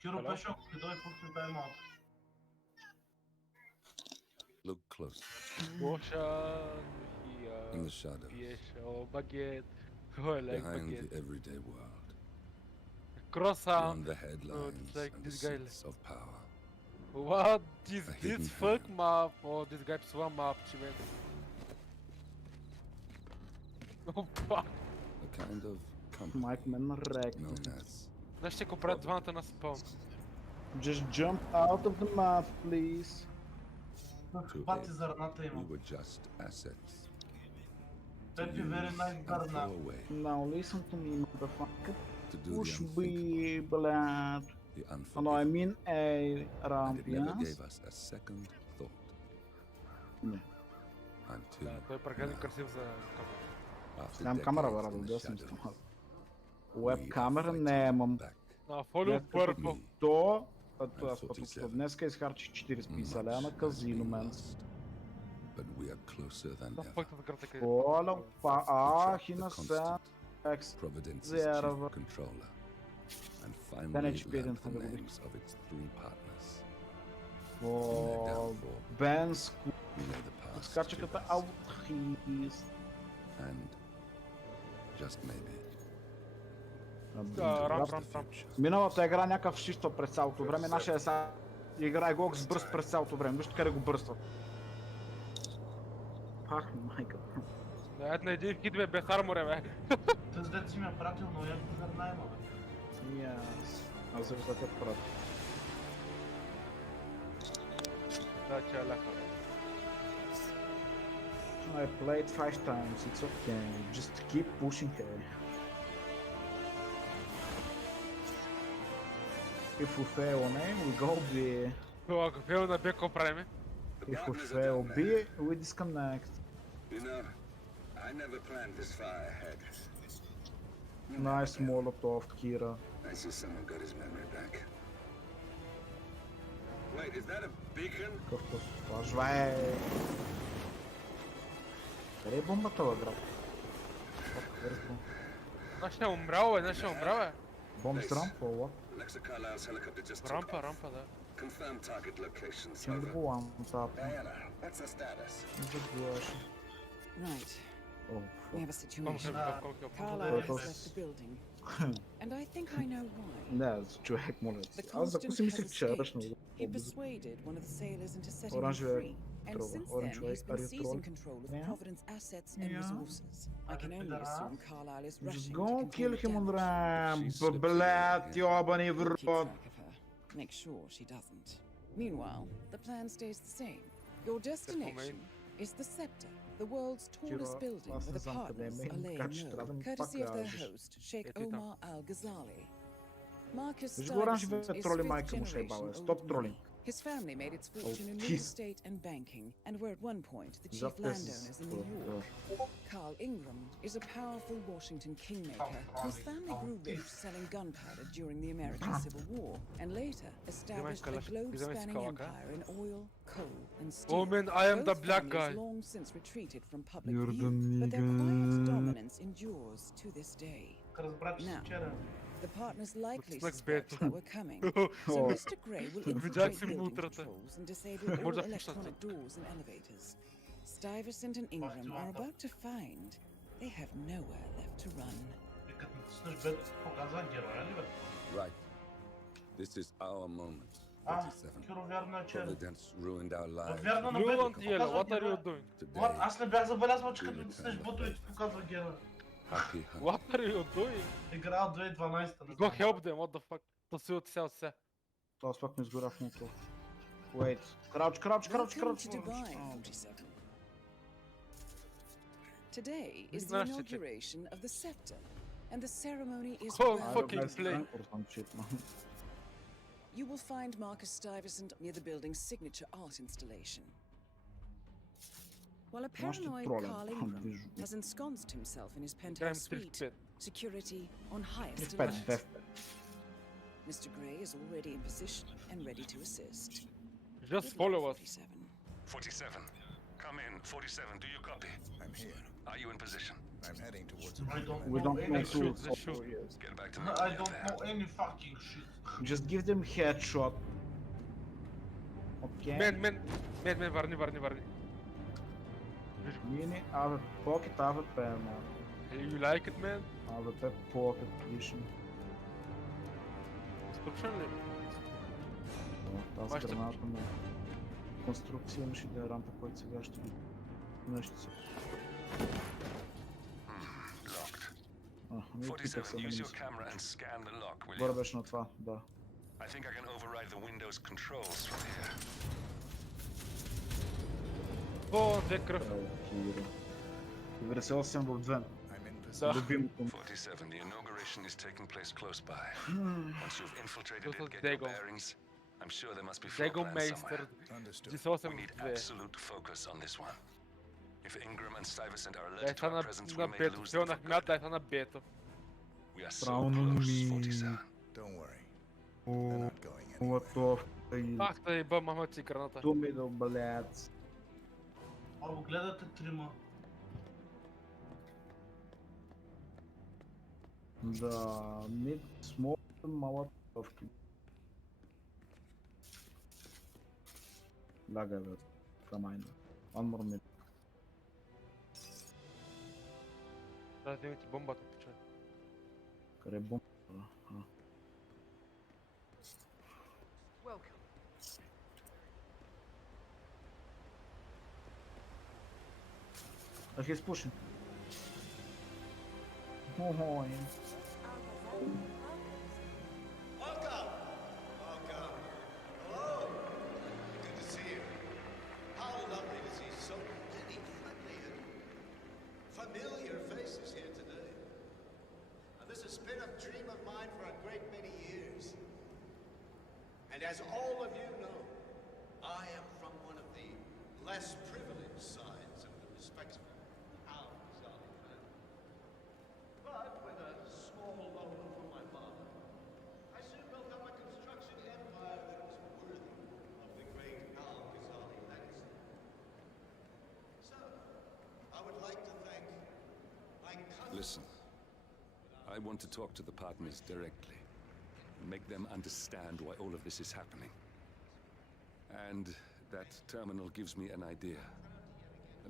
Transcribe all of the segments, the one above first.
Киро пешо, ако ти дойде пусни тай малко. Look close. Ocean In the here. shadows, Pieszo, baguette. Oh, I like behind the baguette. everyday world, Croissant. beyond the headlines it's like and the this guy. seats of power. What is A hidden this fuck hand. map? Oh, this guy psuva map, човек. Oh, fuck. A kind of company Майк мен рек. known as Знаеш, ще го правят двамата на спълн. Just jump out of the map, please. Пати зърната we има. were just assets. Пепи very nice And throw зърна. away Now listen to me, motherfucker. to do the Push unthinkable, B, блядь. the No, I unforgivable. mean A, And it never Rampians. gave us a second thought Не. until Да, той е прекалено now, красив за камера. after Нямам камера, decades бе, in the да съм shadows, снимал. we Web are камера fighting нямам. back. На фолио Днес първо. Me То, and аз 47. днеска изхарчих 40-50 лева Much на has казино, been мен. lost, but we are closer than Да, ever. факт на крата къде. Оля, па, To track и the на constant секс. Providence's Зера, chief бе. controller, and Then finally HP learned didn't the have a names of its three partners. О, downfall. Бен Ску, We lay the past to скачаката rest, Аутхис. and just maybe Да, рам, towards рам, the рам. future. Миналата игра някакъв шишто през цялото време, нашия е сега играе го с бърст през цялото време, вижте къде го бърства. Ах, майка. Да, ето на един хит бе, без арморе бе. Тъс дет си ме пратил, но я зърна има, бе. Аз за да те прат. Да, че е леко. I played 5 times, it's okay, just keep pushing her. If we fail on A, we go B. Ако фейл на Б, какво правиме? If we fail B, we disconnect. You know, I never planned this far ahead. Nice Molotov, Kira. I see someone got his memory back. Wait, is that a beacon? Какъв това живее? Къде е бомбата, бе, брат? Нашия е умрял бе, нашия е умрял бе. Бомб с рампа, what? Alexa Carlisle's helicopter just took Рампа, off. рампа, да. Confirm target locations. Чем да Over. го ламтап? Diana, what's the status? Заглаша. Right, О, we have a situation. Carlisle Carlisle Carlisle has left the building, and I think I know why. не, човек, моля. The Аз за какво constant си has мислех, че араш escaped. на He persuaded one of the sailors into setting him Orange free, and troll. since Orange then he's are been you seizing troll? control of Yeah. Providence assets and Yeah. resources. I can only assume Carlisle is Just rushing go to kill contain the him on damage. ramp, блядь, ёбаный в We'll keep рот. track of her. Make sure she doesn't. Meanwhile, the plan stays the same. Your destination is the Scepter, the world's tallest Kira, building аз where не the знам къде partners е, are laying така че трябва да low, ми courtesy of their покажеш. host, Sheikh Ето там. Omar al-Ghazali. Marcus Виж го оранжевия Stuyvesant is троли, fifth майка му ще е generation баба. old Стоп money. тролинг. His family made its fortune in real jeez. estate and banking, and were at one point the chief Запте landowners in New York. Carl Ingram is a powerful Washington kingmaker whose family grew rich selling gunpowder during the American Civil War, and later established a globe-spanning empire in oil, coal, and steel. Oh man, I am the Both black families guy. long since retreated from public You're view, the but their quiet nigga. dominance endures to this day. Разбра, че си Now. вчера. The partners likely Looks like suspect bad. that we're coming, so Oh. Mr. Gray will Видях infiltrate си building мутрата. controls and disable all Може да electronic пушат. doors and elevators. Stuyvesant and Ingram are about to find they have nowhere left to run. И като натиснеш бето, ти показва героя ли, бе? Right. This is our moment. А, 47. Киро, вярно е, че... Providence ruined our lives. Вярно на You бето, want ти yellow, показва what are you героя. doing? What? Today, Аз не бях забелязал, че като натиснеш бото и ти показва героя. happy hunting. What are you doing? Игра от 2012-та. не Go знам. help them, what the fuck? То си от сега все. Това пак ми изгоря в мото. Wait. Крауч, крауч, крауч, Welcome крауч. to Dubai, 47. Today is the Знаеш, че- inauguration of the scepter, and the ceremony is Oh, well fucking known. play. You will find Marcus Stuyvesant near the building's signature art installation. While a paranoid trollen. Carl Ingram has ensconced himself in his Играем penthouse Street suite, Pet. security on highest F5, alert. F5. Mr. Gray is already in position and ready to assist. Just Good follow luck, us. 47. 47. Come in. 47. Do you copy? I'm here. Are you in position? I'm heading towards I don't We know don't know any who. They shoot. Get back to I don't know any fucking shit. Just give them headshot. Okay. Мен, върни. Mini AWP, pocket AWP, man. You like it, man? AWP pocket edition. Скучен ли? Тази Баща граната на конструкция имаше да е рампа, който сега ще ги нещо си. Locked. Ами опитах се, 47, но не use мисля. your camera and scan the lock, will Горе you? беше на това, да. I think I can override the Windows controls from here. О, две кръв. Кира. 98 в 2. I'm in position. Любимото му. 47, the inauguration is taking place close by. Once you've infiltrated Тут it, вот get your Dego. bearings. I'm sure there must be floor Дего plans мейстър. somewhere. Understood. We 98 need в 2. absolute focus on this one. If Ingram and Stuyvesant are Дай alerted to това our presence, we на may бето. lose them Пионах for мят, good. дай това на бето. We are so Правилно close, ми. 47. Don't worry. They're not going anywhere. Латовка и Ах, да еба махнат си граната. Тумидъл, блядь. Ако гледате трима. Да, мид, смок, малатовки. Лага, бе. Камайна. One more mid. Да, да имате бомбата, пича. Къде е бомба? Ах, he's pushing. Ой. Welcome! Welcome. Hello! Good to see you. How lovely to see so many friendly and familiar faces here today. Now, this has been a dream of mine for a great many years. And as all of you know, I am from one of the less privileged sides of the respectable Al-Ghazali family. But with a small loan from my father, I soon built up a construction empire that was worthy of the great Al-Ghazali legacy. So, I would like to thank my cousin. Listen, I want to talk to the partners directly and make them understand why all of this is happening. And that terminal gives me an idea.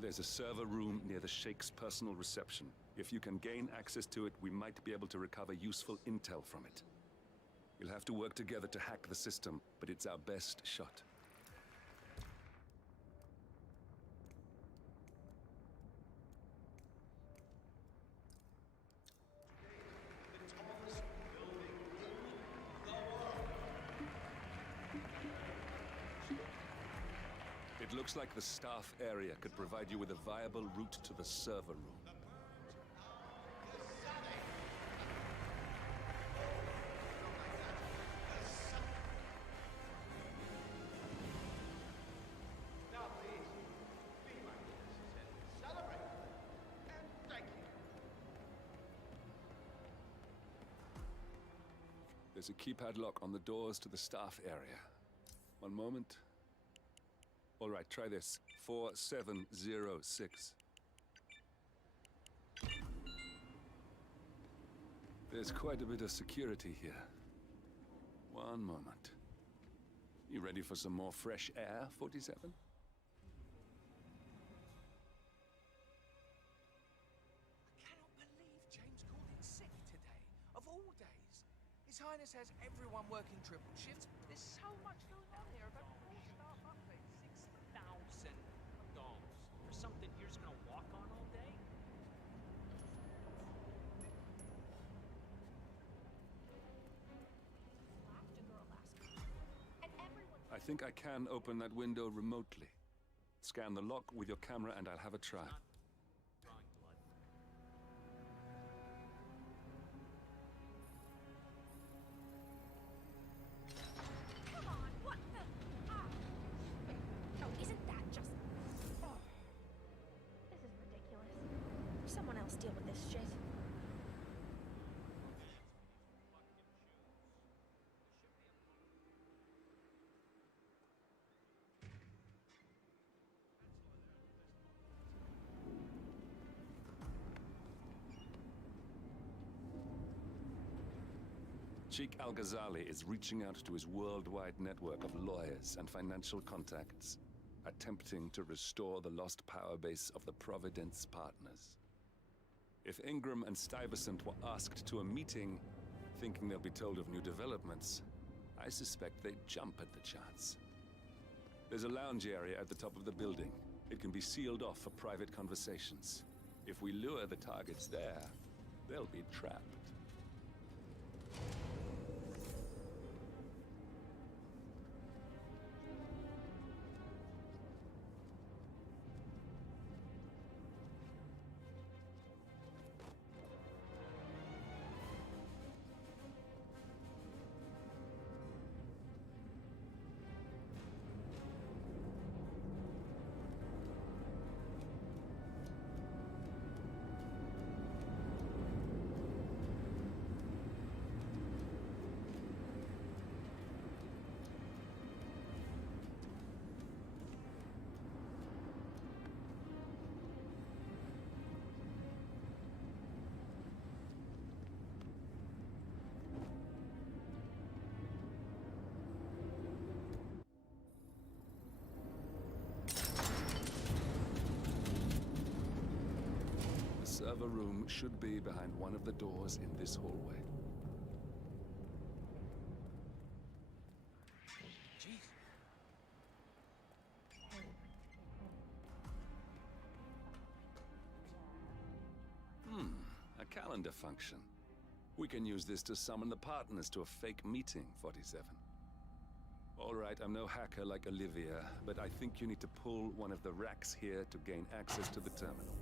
There's a server room near the Sheikh's personal reception. If you can gain access to it, we might be able to recover useful intel from it. We'll have to work together to hack the system, but it's our best shot. It looks like the staff area could provide you with a viable route to the server room. Now, please, be my guests and celebrate. And thank you. There's a keypad lock on the doors to the staff area. One moment. All right, try this. 4706. There's quite a bit of security here. One moment. You ready for some more fresh air, 47? I cannot believe James called in sick today, of all days. His Highness has everyone working triple shifts. There's so much going on here. I've had 4 staff updates, $6,000 for something you're just gonna walk on all day? I think I can open that window remotely. Scan the lock with your camera and I'll have a try. Drawing blood. Come on, what the? Oh, isn't that just? Oh. This is ridiculous. Someone else deal with this shit. Sheikh Al-Ghazali is reaching out to his worldwide network of lawyers and financial contacts, attempting to restore the lost power base of the Providence partners. If Ingram and Stuyvesant were asked to a meeting, thinking they'll be told of new developments, I suspect they'd jump at the chance. There's a lounge area at the top of the building. It can be sealed off for private conversations. If we lure the targets there, they'll be trapped. The server room should be behind one of the doors in this hallway. Jeez. A calendar function. We can use this to summon the partners to a fake meeting, 47. All right, I'm no hacker like Olivia, but I think you need to pull one of the racks here to gain access to the terminal.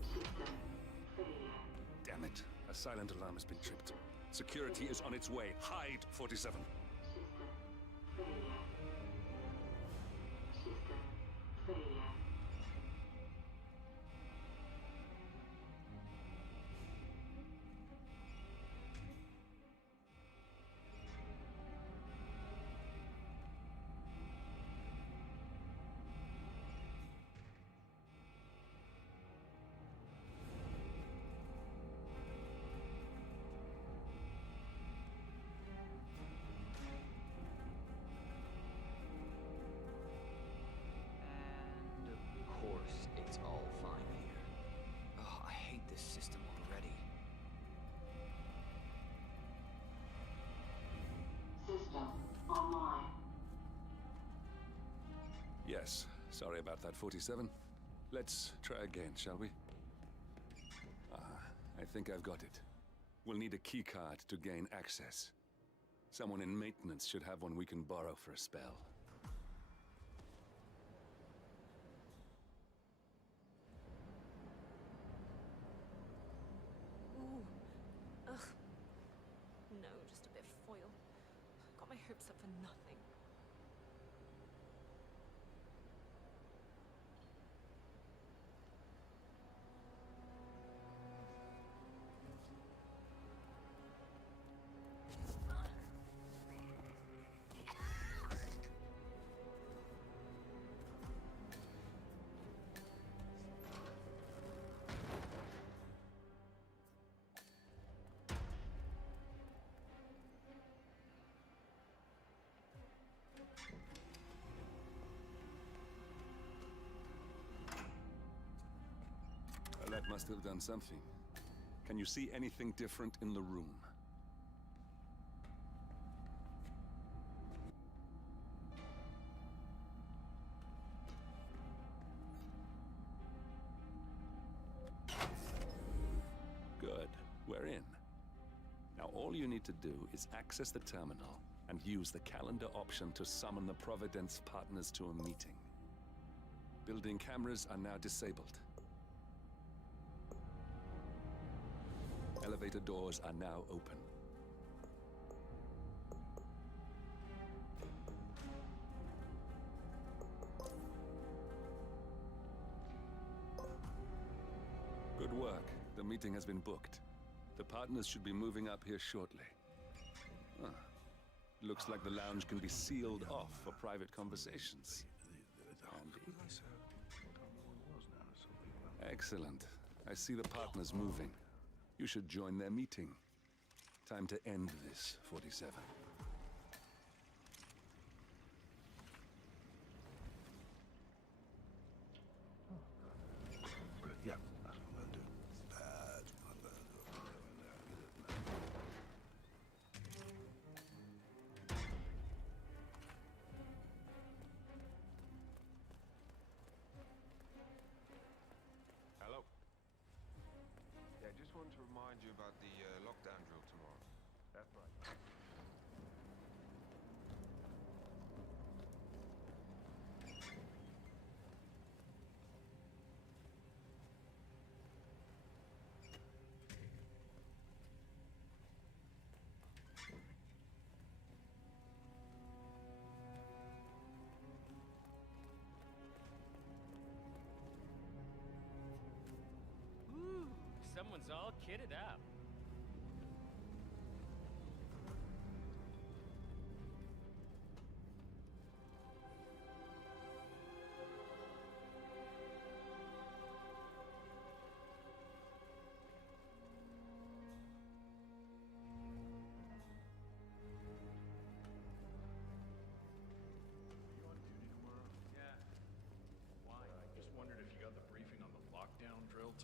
Damn it. A silent alarm has been tripped. Security is on its way. Hide, 47. And of course, it's all fine here. Oh, I hate this system already. System online. Yes, sorry about that, 47. Let's try again, shall we? I think I've got it. We'll need a keycard to gain access. Someone in maintenance should have one we can borrow for a spell. Ooh. Ugh. No, just a bit of foil. Got my hopes up for nothing. Well, that must have done something. Can you see anything different in the room? Good. We're in. Now all you need to do is access the terminal and use the calendar option to summon the Providence partners to a meeting. Building cameras are now disabled. Elevator doors are now open. Good work. The meeting has been booked. The partners should be moving up here shortly. Ah. Looks like the lounge can be sealed off for private conversations. Handy. Excellent. I see the partners moving. You should join their meeting. Time to end this, 47. Someone's all kitted up.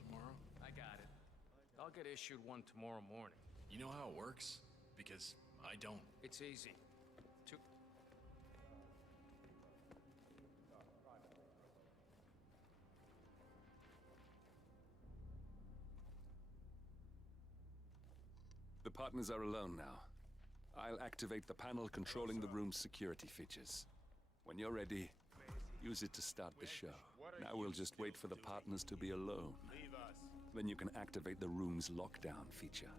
Tomorrow? I got it. I'll get issued one tomorrow morning. You know how it works? Because I don't. It's easy. The partners are alone now. I'll activate the panel controlling the room's security features. When you're ready, use it to start the show. Now we'll just wait for the partners to be alone. Then you can activate the room's lockdown feature.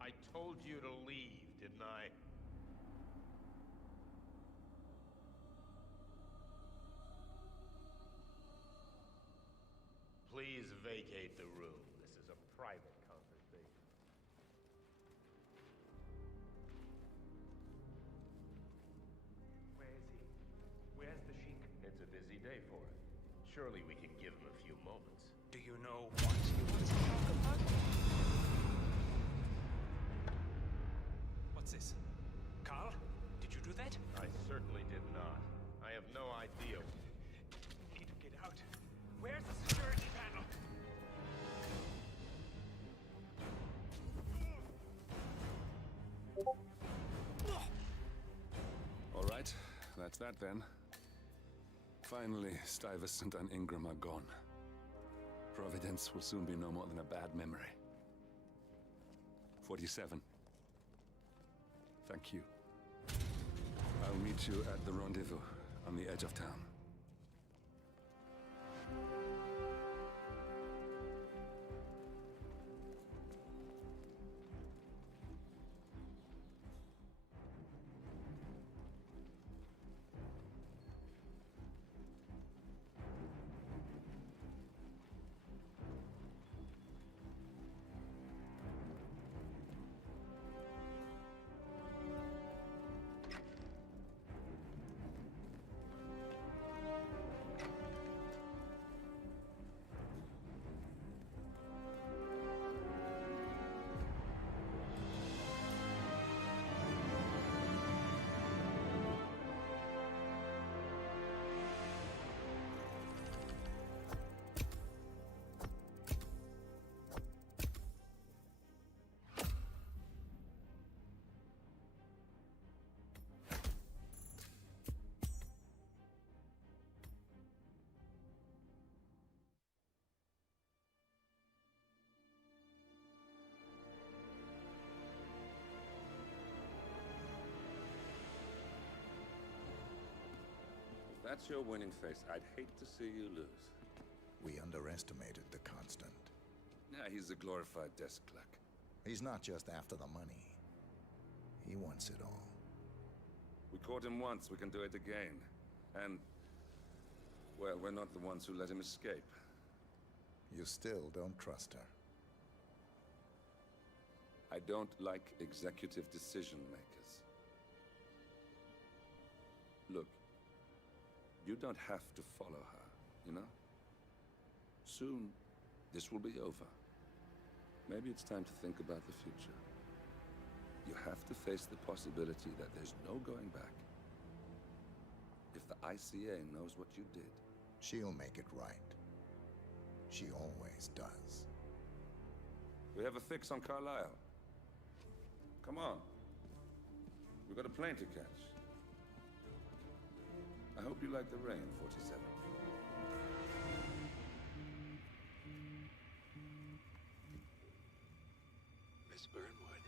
I told you to leave, didn't I? Please vacate the room. This is a private conversation. Where is he? Where's the Sheik? It's a busy day for him. Surely we can give him a few moments. Do you know what he wants to talk about? What's this? Carl? Did you do that? I certainly did not. I have no idea. Need to get out. Where's the security panel? All right, that's that then. Finally, Stuyvesant and Ingram are gone. Providence will soon be no more than a bad memory. 47. Thank you. I'll meet you at the rendezvous on the edge of town. That's your winning face. I'd hate to see you lose. We underestimated the Constant. Nah, he's a glorified desk clerk. He's not just after the money. He wants it all. We caught him once, we can do it again. And, well, we're not the ones who let him escape. You still don't trust her. I don't like executive decision makers. Look, you don't have to follow her, you know? Soon, this will be over. Maybe it's time to think about the future. You have to face the possibility that there's no going back. If the ICA knows what you did, she'll make it right. She always does. We have a fix on Carlisle. Come on. We've got a plane to catch. I hope you like the rain, 47. Miss Burnwood.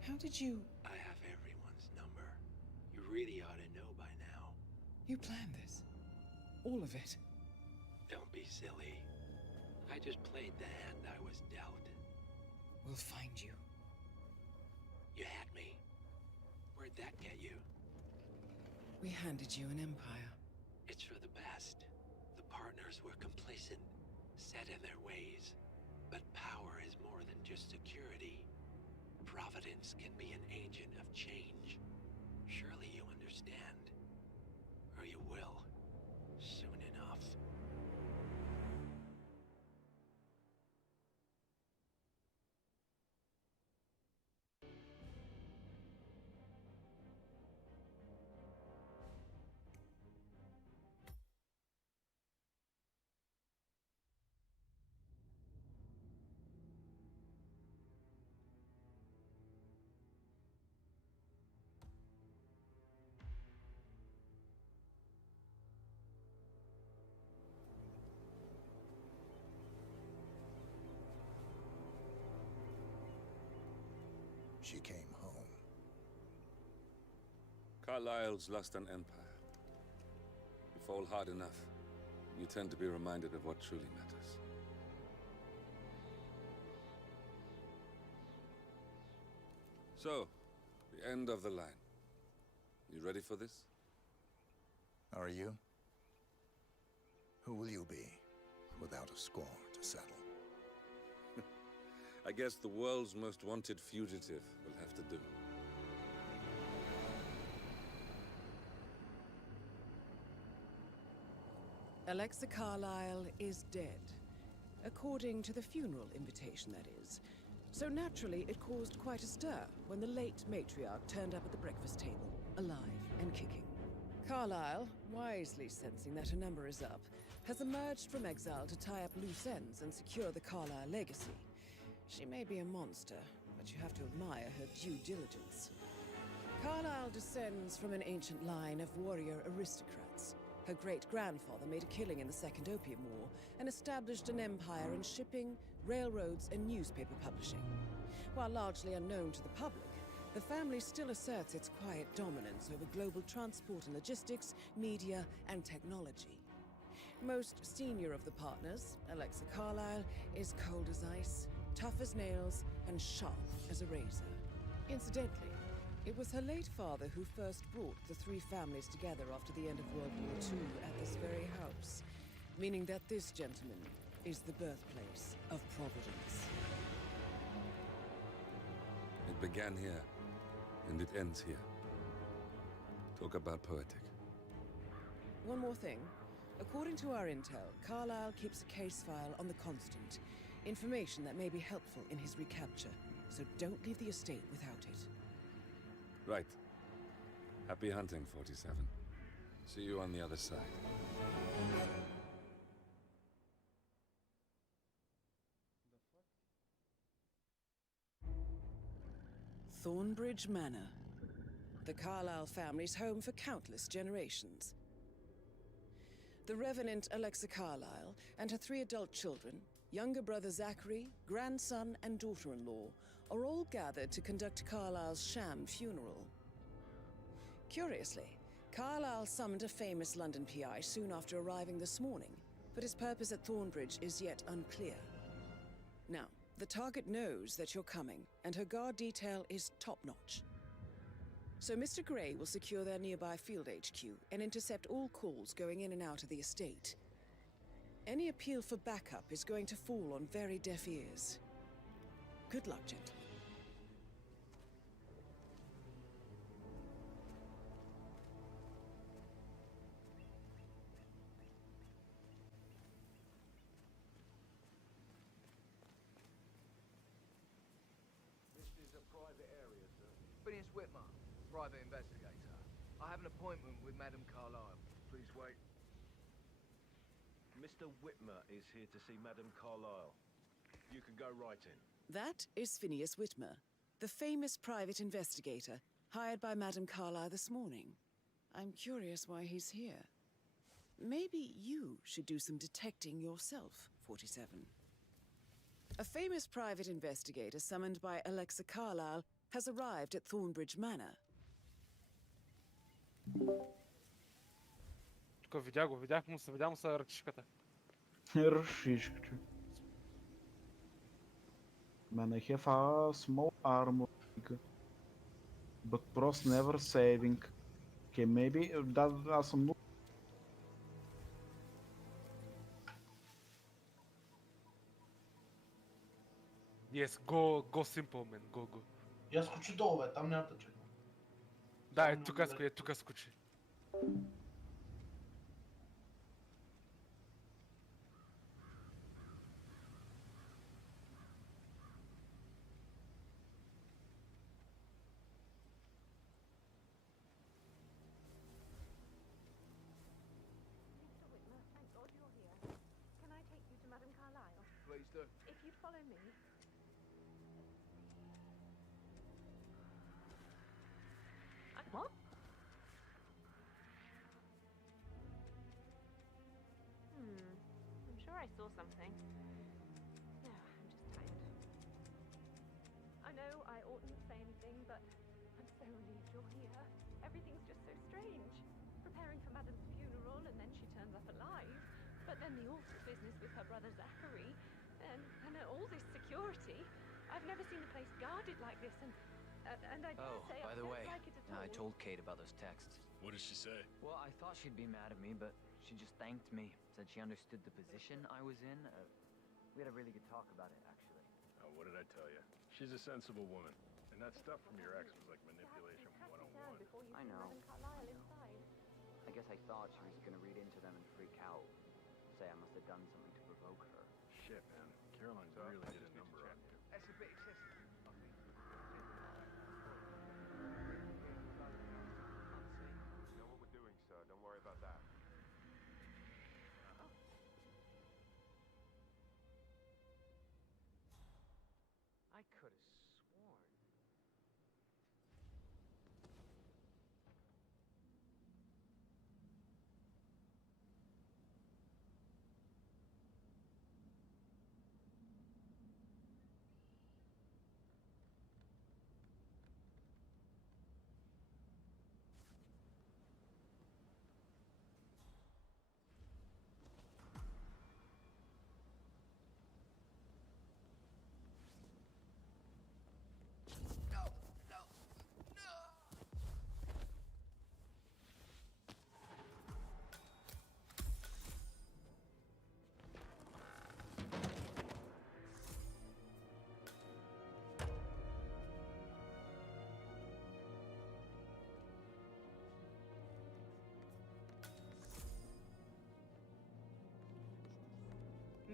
How did you... I have everyone's number. You really ought to know by now. You planned this? All of it? Don't be silly. I just played the hand I was dealt. We'll find you. You had me. Where'd that get you? We handed you an empire. It's for the best. The partners were complacent, set in their ways. But power is more than just security. Providence can be an agent of change. Surely you understand. Or you will. Soon enough. She came home. Carlyle's lost an empire. You fall hard enough, you tend to be reminded of what truly matters. So, the end of the line. You ready for this? Are you? Who will you be, without a score to settle? I guess the world's most wanted fugitive will have to do. Alexa Carlyle is dead. According to the funeral invitation, that is. So naturally, it caused quite a stir when the late matriarch turned up at the breakfast table, alive and kicking. Carlyle, wisely sensing that her number is up, has emerged from exile to tie up loose ends and secure the Carlyle legacy. She may be a monster, but you have to admire her due diligence. Carlyle descends from an ancient line of warrior aristocrats. Her great-grandfather made a killing in the Second Opium War and established an empire in shipping, railroads, and newspaper publishing. While largely unknown to the public, the family still asserts its quiet dominance over global transport and logistics, media, and technology. Most senior of the partners, Alexa Carlyle, is cold as ice, tough as nails, and sharp as a razor. Incidentally, it was her late father who first brought the three families together after the end of World War II at this very house, meaning that this gentleman is the birthplace of Providence. It began here, and it ends here. Talk about poetic. One more thing. According to our intel, Carlyle keeps a case file on the Constant. Information that may be helpful in his recapture, so don't leave the estate without it. Right. Happy hunting, 47. See you on the other side. Thornbridge Manor. The Carlyle family's home for countless generations. The Revenant Alexa Carlyle and her 3 adult children, younger brother Zachary, grandson, and daughter-in-law, are all gathered to conduct Carlyle's sham funeral. Curiously, Carlyle summoned a famous London PI soon after arriving this morning, but his purpose at Thornbridge is yet unclear. Now, the target knows that you're coming, and her guard detail is top-notch. So Mr. Gray will secure their nearby field HQ and intercept all calls going in and out of the estate. Any appeal for backup is going to fall on very deaf ears. Good luck, gentlemen. This is a private area, sir. Phineas Whitmer, private investigator. I have an appointment with Madame Carlyle. Please wait. Mr. Whitmer is here to see Madame Carlyle. You can go right in. That is Phineas Whitmer, the famous private investigator hired by Madame Carlyle this morning. I'm curious why he's here. Maybe you should do some detecting yourself, 47. A famous private investigator summoned by Alexa Carlyle has arrived at Thornbridge Manor. Тук видях му се ръчишката. Ръшичката. Man, I have a small armor, but pros never saving. Okay, maybe. Аз съм много... Yes, go simple, man. Go. Я скочи долу, бе, там няма тъче. Да, тук скочи. Please do. If you'd follow me. What? I'm sure I saw something. No, I'm just tired. I know I oughtn't say anything, but I'm so relieved you're here. Everything's just so strange. Preparing for Madam's funeral, and then she turns up alive. But then the awful business with her brother Zachary, and all this security. I've never seen the place guarded like this, and I dare say I don't like it at all. I told Kate about those texts. What did she say? Well, I thought she'd be mad at me, but she just thanked me. Said she understood the position I was in. We had a really good talk about it, actually. Oh, what did I tell you? She's a sensible woman. And that stuff from your ex was like manipulation 101. I know. I guess I thought she was going to read into them and freak out. Say I must have done something to provoke her. Shit, man. Caroline's really did a number on you. That's a bit excessive. You know what we're doing, sir. Don't worry about that. I could have sworn.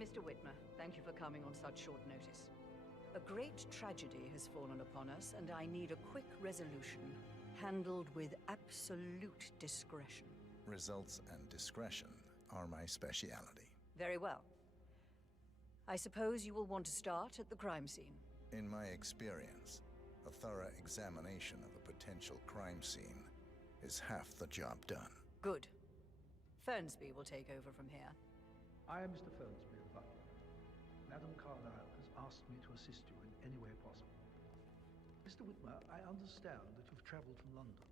Mr. Whitmer, thank you for coming on such short notice. A great tragedy has fallen upon us, and I need a quick resolution, handled with absolute discretion. Results and discretion are my speciality. Very well. I suppose you will want to start at the crime scene. In my experience, a thorough examination of a potential crime scene is half the job done. Good. Fernsby will take over from here. I am Mr. Fernsby of Butler. Madam Carlyle has asked me to assist you in any way possible. Mr. Whitmer, I understand that you've traveled from London.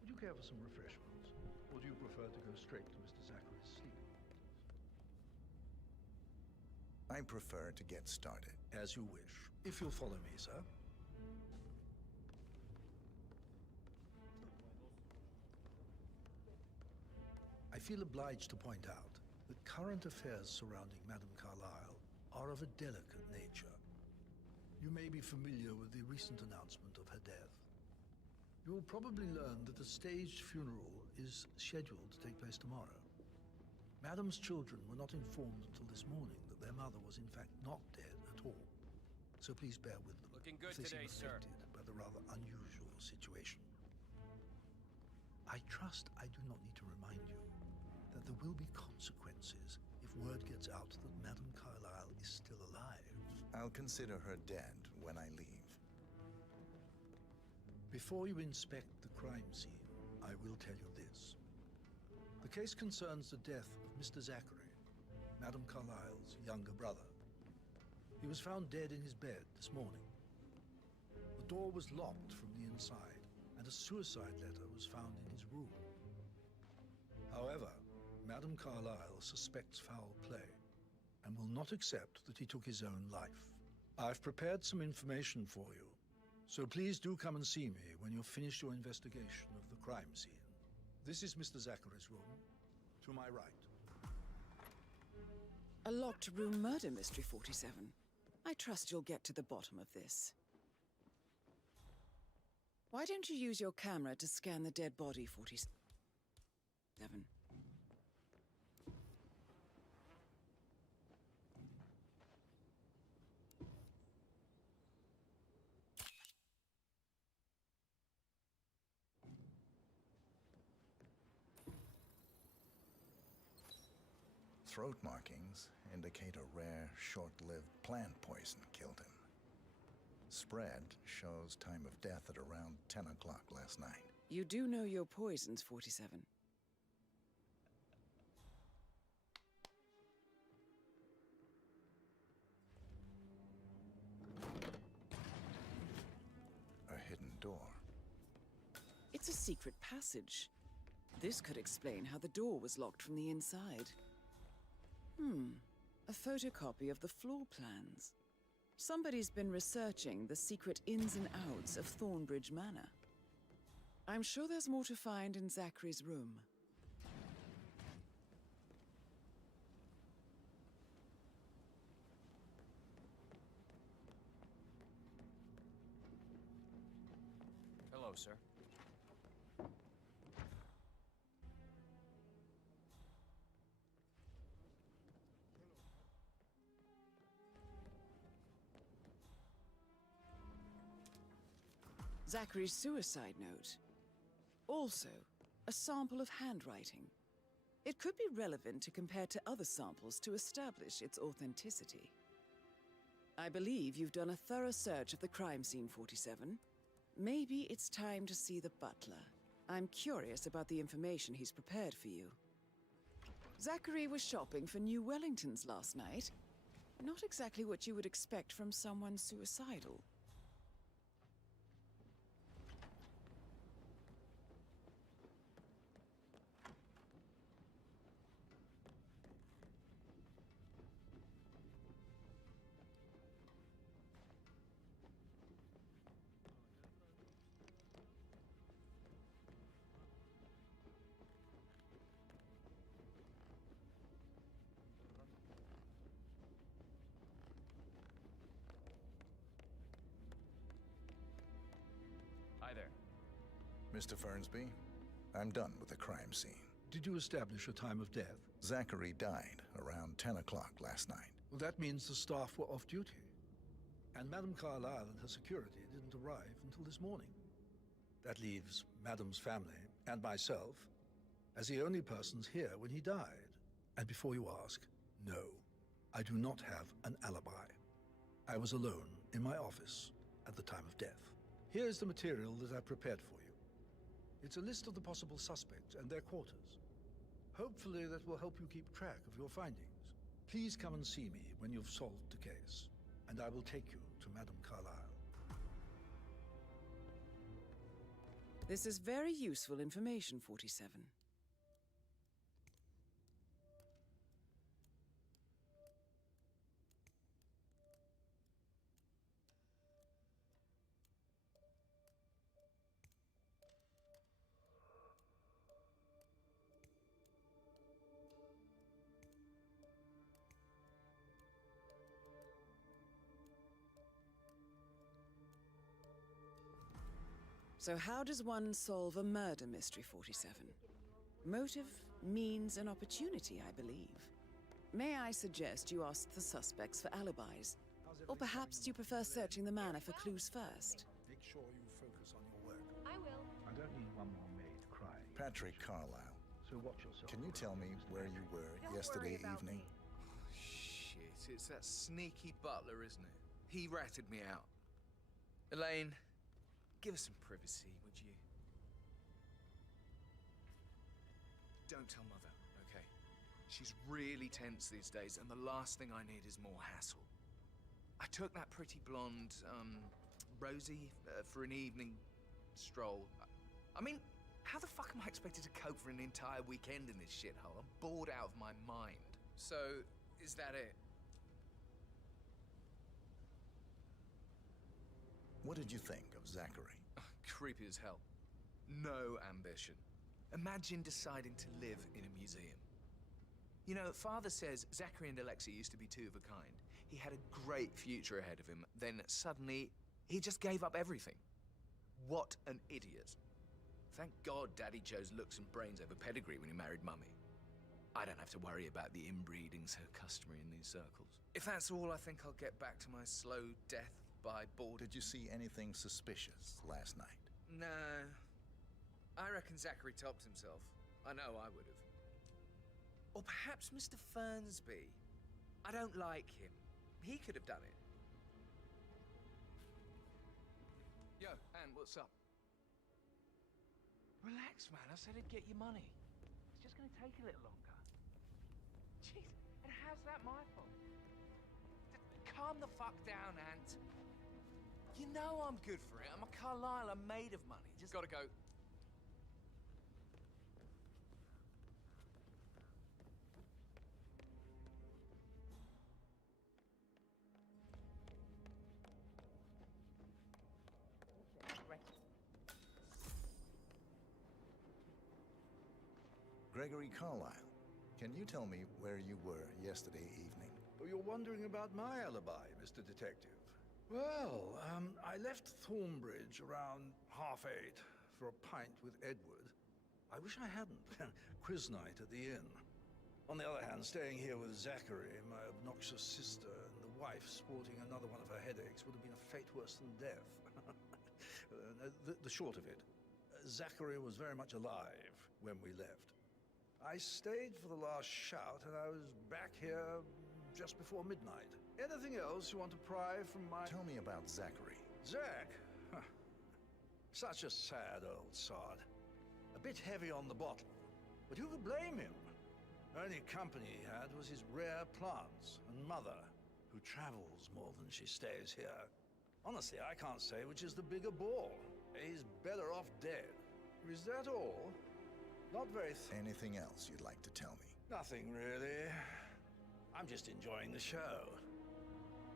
Would you care for some refreshments? Or do you prefer to go straight to Mr. Zachary's sleeping quarters? I prefer to get started. As you wish. If you'll follow me, sir. I feel obliged to point out that current affairs surrounding Madame Carlyle are of a delicate nature. You may be familiar with the recent announcement of her death. You will probably learn that a staged funeral is scheduled to take place tomorrow. Madame's children were not informed until this morning that their mother was in fact not dead at all. So please bear with them. Looking good if they today, seem sir. affected by the rather unusual situation. I trust I do not need to remind you that there will be consequences if word gets out that Madame Carlyle is still alive. I'll consider her dead when I leave. Before you inspect the crime scene, I will tell you this. The case concerns the death of Mr. Zachary, Madame Carlyle's younger brother. He was found dead in his bed this morning. The door was locked from the inside, and a suicide letter was found in his room. However, Madame Carlyle suspects foul play and will not accept that he took his own life. I've prepared some information for you, so please do come and see me when you've finished your investigation of the crime scene. This is Mr. Zachary's room. To my right. A locked room murder mystery 47. I trust you'll get to the bottom of this. Why don't you use your camera to scan the dead body 47? Throat markings indicate a rare, short-lived plant poison killed him. Spread shows time of death at around 10 o'clock last night. You do know your poisons, 47. A hidden door. It's a secret passage. This could explain how the door was locked from the inside. A photocopy of the floor plans. Somebody's been researching the secret ins and outs of Thornbridge Manor. I'm sure there's more to find in Zachary's room. Hello, sir. Zachary's suicide note. Also, a sample of handwriting. It could be relevant to compare to other samples to establish its authenticity. I believe you've done a thorough search of the crime scene, 47. Maybe it's time to see the butler. I'm curious about the information he's prepared for you. Zachary was shopping for new Wellingtons last night. Not exactly what you would expect from someone suicidal. Hi there. Mr. Fernsby, I'm done with the crime scene. Did you establish a time of death? Zachary died around 10 o'clock last night. Well, that means the staff were off duty. And Madame Carlyle and her security didn't arrive until this morning. That leaves Madame's family and myself as the only persons here when he died. And before you ask, no, I do not have an alibi. I was alone in my office at the time of death. Here is the material that I prepared for you. It's a list of the possible suspects and their quarters. Hopefully that will help you keep track of your findings. Please come and see me when you've solved the case, and I will take you to Madame Carlyle. This is very useful information, 47. So how does one solve a murder mystery, 47? Motive, means, and opportunity, I believe. May I suggest you ask the suspects for alibis? Or perhaps you prefer searching the manor for clues first? Make sure you focus on your work. I will. I don't need one more maid crying. Patrick Carlyle, So watch yourself. can you tell me where you were Don't yesterday worry about evening? me. Shit, it's that sneaky butler, isn't it? He ratted me out. Elaine, give us some privacy, would you? Don't tell Mother, okay? She's really tense these days, and the last thing I need is more hassle. I took that pretty blonde, Rosie, for an evening stroll. I mean, how the fuck am I expected to cope for an entire weekend in this shithole? I'm bored out of my mind. So, is that it? What did you think of Zachary? Creepy as hell. No ambition. Imagine deciding to live in a museum. You know, Father says Zachary and Alexa used to be two of a kind. He had a great future ahead of him, then suddenly, he just gave up everything. What an idiot. Thank God Daddy chose looks and brains over pedigree when he married Mummy. I don't have to worry about the inbreeding so customary in these circles. If that's all, I think I'll get back to my slow death by boredom. Did you see anything suspicious last night? No. I reckon Zachary topped himself. I know I would have. Or perhaps Mr. Fernsby. I don't like him. He could have done it. Yo, Anne, what's up? Relax, man. I said I'd get you money. It's just gonna take a little longer. Jeez, and how's that my fault? Calm the fuck down, Ant. You know I'm good for it. I'm a Carlisle. I'm made of money. Just gotta go. Gregory Carlisle, can you tell me where you were yesterday evening? Oh, you're wondering about my alibi, Mr. Detective. Well, I left Thornbridge around 8:30 for a pint with Edward. I wish I hadn't. Quiz night at the inn. On the other hand, staying here with Zachary, my obnoxious sister, and the wife sporting another one of her headaches would have been a fate worse than death. The short of it, Zachary was very much alive when we left. I stayed for the last shout, and I was back here just before midnight. Anything else you want to pry from my... Tell me about Zachary. Zach? Huh. Such a sad old sod. A bit heavy on the bottle. But who could blame him? Only company he had was his rare plants and mother, who travels more than she stays here. Honestly, I can't say which is the bigger ball. He's better off dead. Is that all? Not very... Anything else you'd like to tell me? Nothing, really. I'm just enjoying the show.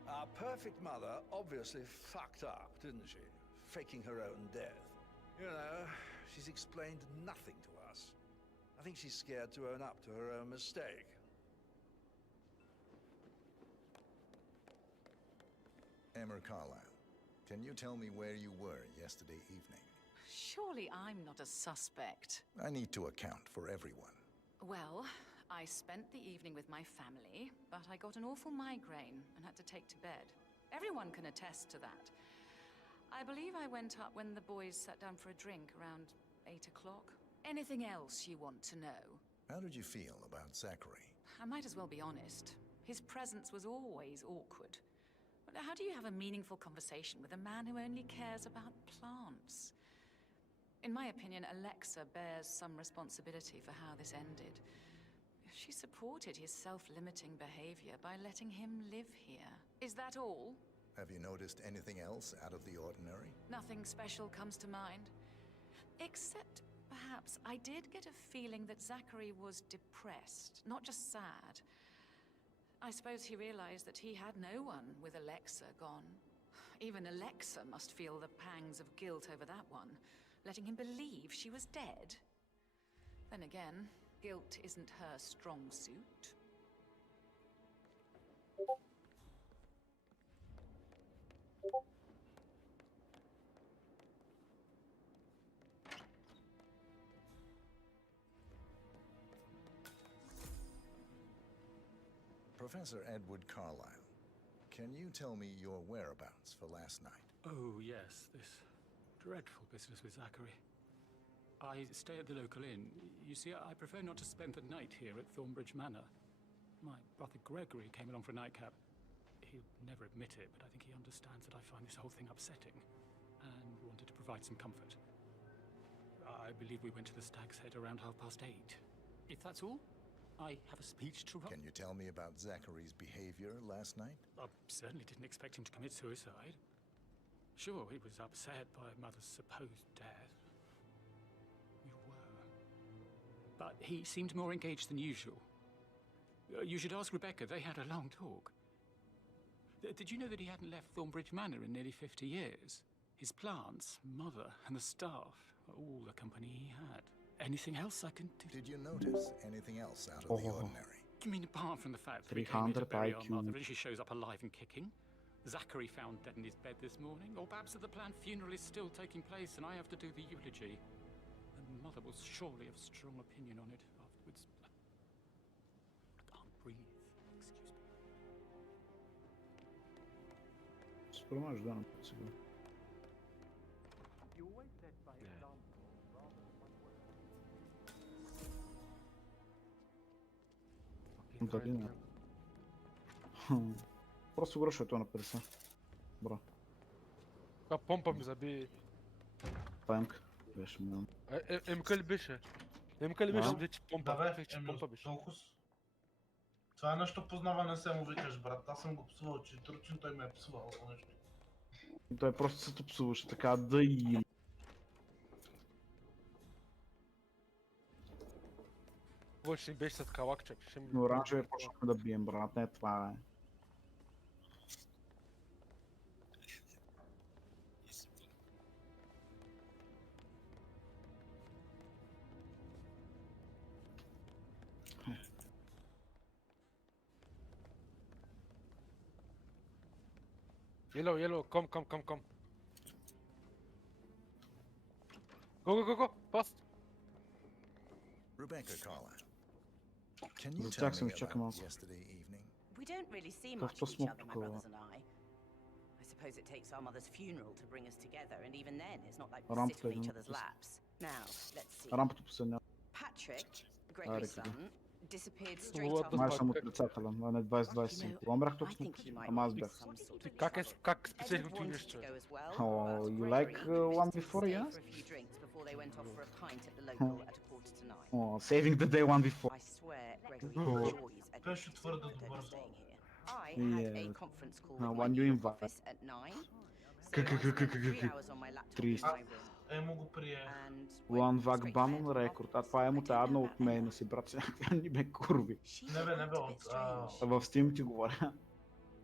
Our perfect mother obviously fucked up, didn't she? Faking her own death. You know, she's explained nothing to us. I think she's scared to own up to her own mistake. Emmer Carlisle, can you tell me where you were yesterday evening? Surely I'm not a suspect. I need to account for everyone. Well, I spent the evening with my family, but I got an awful migraine and had to take to bed. Everyone can attest to that. I believe I went up when the boys sat down for a drink around 8 o'clock. Anything else you want to know? How did you feel about Zachary? I might as well be honest. His presence was always awkward. But how do you have a meaningful conversation with a man who only cares about plants? In my opinion, Alexa bears some responsibility for how this ended. She supported his self-limiting behavior by letting him live here. Is that all? Have you noticed anything else out of the ordinary? Nothing special comes to mind. Except, perhaps, I did get a feeling that Zachary was depressed, not just sad. I suppose he realized that he had no one with Alexa gone. Even Alexa must feel the pangs of guilt over that one, letting him believe she was dead. Then again, guilt isn't her strong suit. Professor Edward Carlisle, can you tell me your whereabouts for last night? Oh, yes, this dreadful business with Zachary. I stay at the local inn. You see, I prefer not to spend the night here at Thornbridge Manor. My brother Gregory came along for a nightcap. He'll never admit it, but I think he understands that I find this whole thing upsetting, and wanted to provide some comfort. I believe we went to the Stag's Head around 8:30. If that's all, I have a speech to write. Can you tell me about Zachary's behavior last night? I certainly didn't expect him to commit suicide. Sure, he was upset by Mother's supposed death. You were. But he seemed more engaged than usual. You should ask Rebecca. They had a long talk. Did you know that he hadn't left Thornbridge Manor in nearly 50 years? His plants, Mother, and the staff were all the company he had. anything else I can do? Did you notice anything else out of the ordinary? You mean apart from the fact that we came here to 300 bury our IQ. mother and she shows up alive and kicking? Zachary found dead in his bed this morning, or perhaps that the planned funeral is still taking place and I have to do the eulogy. And mother will surely have strong opinion on it afterwards. I can't breathe. Excuse me. Спрямаш да на сега. Дали не? Просто го ръшва това на 50. Бро. Това помпа ми заби. Паймка. Беше милно. МК ли беше? МК ли беше? Че помпа. Да бе, че помпа беше. толкова. Това е нещо познаване се му викаш, брат. Аз съм го псувал, че турчин той ме е псувал за нещо. Той просто се псуваше така да и... Ще ни беше с калакча. Но оранжеве почнахме да бием, брат. Не, това е. Yellow, come. Go, fast. Rebecca Carla, can you Look, tell Jackson, me check him about out. yesterday evening? We don't really see Tough much to of each smoke other, my cola. brothers and I. I suppose it takes our mother's funeral to bring us together, and even then, it's not like we Ramp sit on each level. other's laps. Now, let's see. Рампата последня. Patrick, Gregory's Арекали. son, disappeared straight What after... the Май съм отрицателен, а не 20-25. Кога бях тук смут? Ама аз бях. Как спечелих това нещо? Oh, you like one before, yeah? Oh, saving the day one before. I swear Gregory Oh. enjoys a Беше твърде добър. staying here. I had a Yeah. conference call Now, with my when you new invite. office at 9. So I spent 3 hours on my laptop in 30. my room. Емо го прие. One Vag Bannon рекорд. А това е му една от мен си, брат. Тя ни бе курви. Не бе, от... В Steam ти говоря.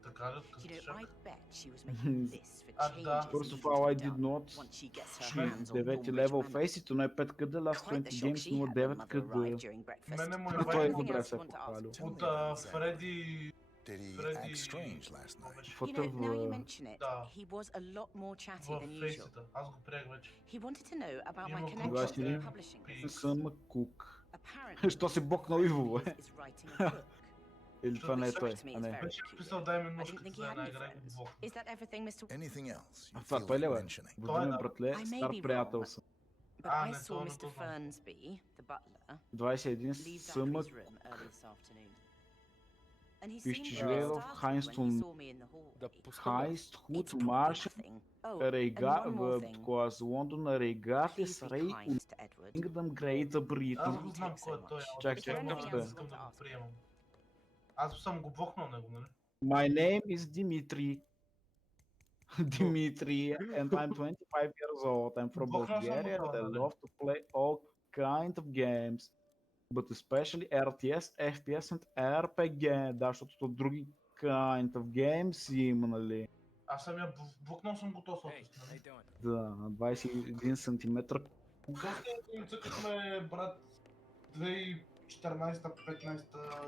Така ли? You know, I bet she was making lists for changes First of needed all, I to be did done not once she gets her shoot hands on 9 Thornbridge level Manor. face, но е 5 къде, last Quite 20 the shock games, she но had when 9 mother къде. arrived during breakfast. Мене му е Но той е Anything добре else се you want to ask? похвалил. От Фреди... Did he Freddy- act strange last night? You Фото know, now you в... mention it, Да. he was a lot more chatty В than usual. фейсите. Аз го приех вече. He wanted to know about my Има connections Кога to си the ли? publishing business. Съм кук. Apparently, Що си бокнал Иво, бе? is writing a book. Или това не е той, Which to me а is не. very Беше peculiar. писал дай ми I didn't ножката think he за had една any игра и го friends. блок. Is that everything, Mr. Anything else you А това feel той ли, like бе? mentioning? Водим, братле, I may стар be приятел wrong, съм. But I не, saw то не Mr. познавам. Fernsby, the butler, 21 leave съм Zachary's room early this afternoon. And he Виж, seemed че a живее bit в startled when he Хайнстон. saw me in the hallway. Хайст, худ, It's марш, nothing. Oh, and Рега, one more в thing. клас Лондон, Регатис, Please be Рей, kind to Edward. Kingdom Great Britain. Аз го знам кой е той. Чакай, Искам чакай, да чакай. искам да го приемам. Аз съм го блокнал него, нали? My name is Dimitri. Dimitri, and I'm 25 years old. I'm from Bulgaria and I love to play all kind of games. But especially RTS, FPS and RPG. Да, защото то други kind of games има, нали? Аз съм я блокнал съм го този опис, нали? Да, на 21 сантиметра. Доста им цъкахме, брат, 2014-15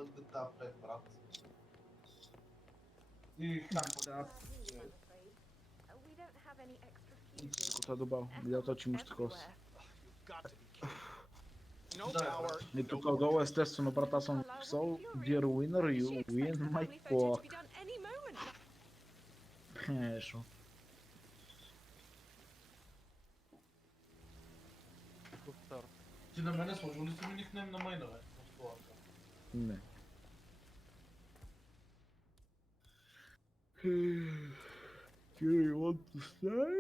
GTA 5, брат. И хак. Какво е добавил? Видял че имаш такова. И тук отдолу естествено, брат, аз съм писал Dear winner, you win my clock. Ешо. Ти на мене сложил ли си ми никнем на майна, бе? Не. Do you want to stay?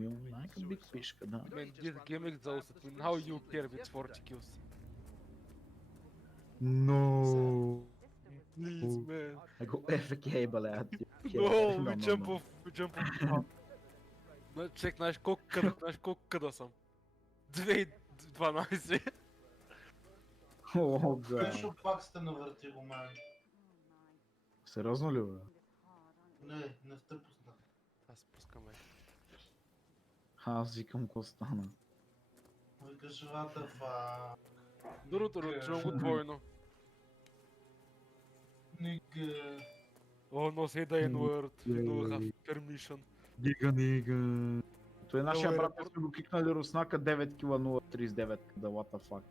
You like a big fish, да. Man, this game exhausted me. How you care with 40 kills? No. Please, man. I go FK, бале. No, we jump off. Чек, знаеш колко къда съм? 2012. О, да. Пешо пак сте навърти го, май. Сериозно ли, бе? Не сте пуснали. Аз пускам, бе. Аз викам какво стана. Викаш what the fuck. Другото чувам го двойно. Нига. Oh no, say the N-word. You don't have permission. Нига. Той нашия брат, сме го кикнали руснака 9 кила 039, да what the fuck.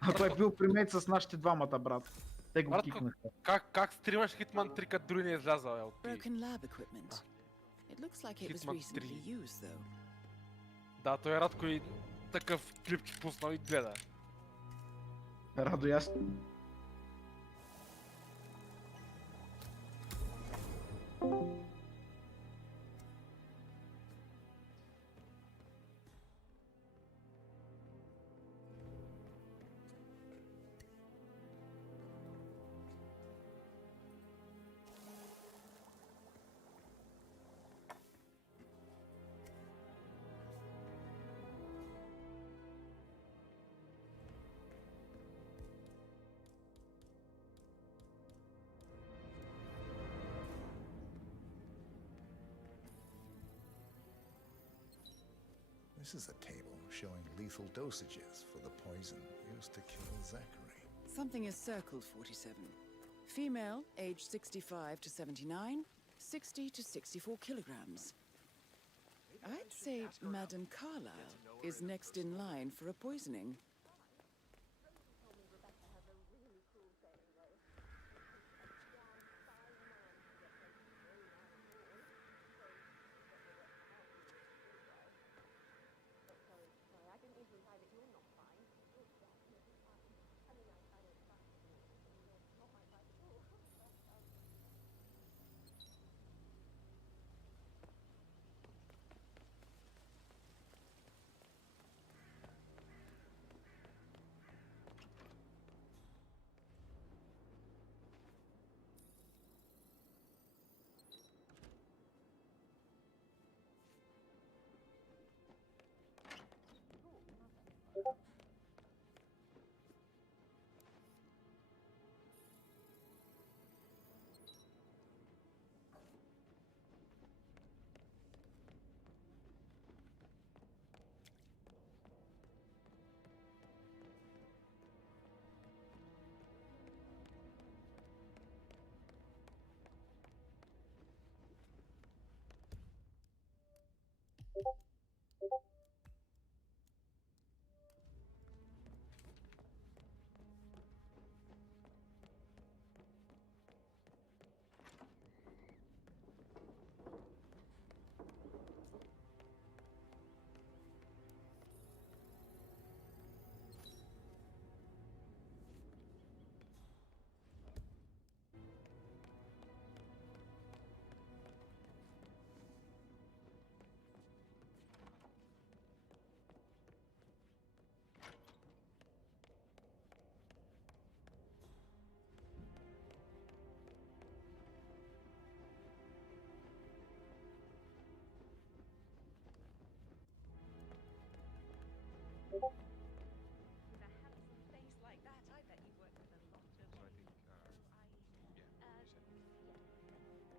А той е бил примет с нашите двамата, брат. Те го кикнаха. Как стримаш Hitman 3, като дори не е излязал? Broken lab equipment. It looks like it was Hitman recently 3. used, though. Да, той е Радко и такъв клипче пуснал и гледа. Радо, аз... This is a table showing lethal dosages for the poison used to kill Zachary. Something is circled 47. Female, age 65 to 79, 60 to 64 kilograms. I'd say Madame Carlyle is next in line for a poisoning.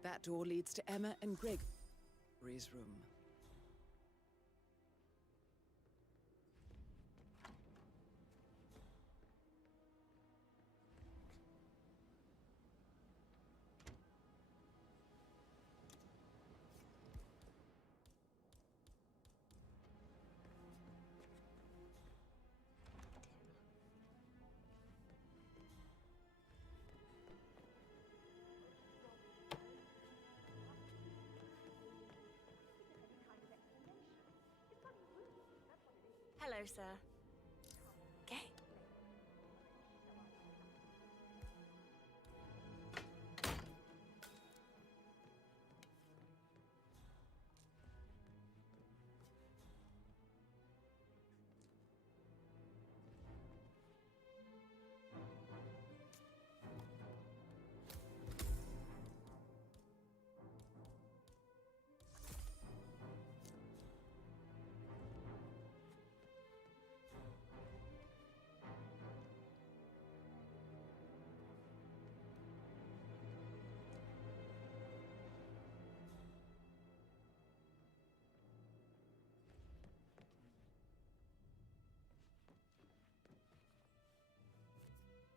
That door leads to Emma and Gregory's room. Hello, sir. Okay.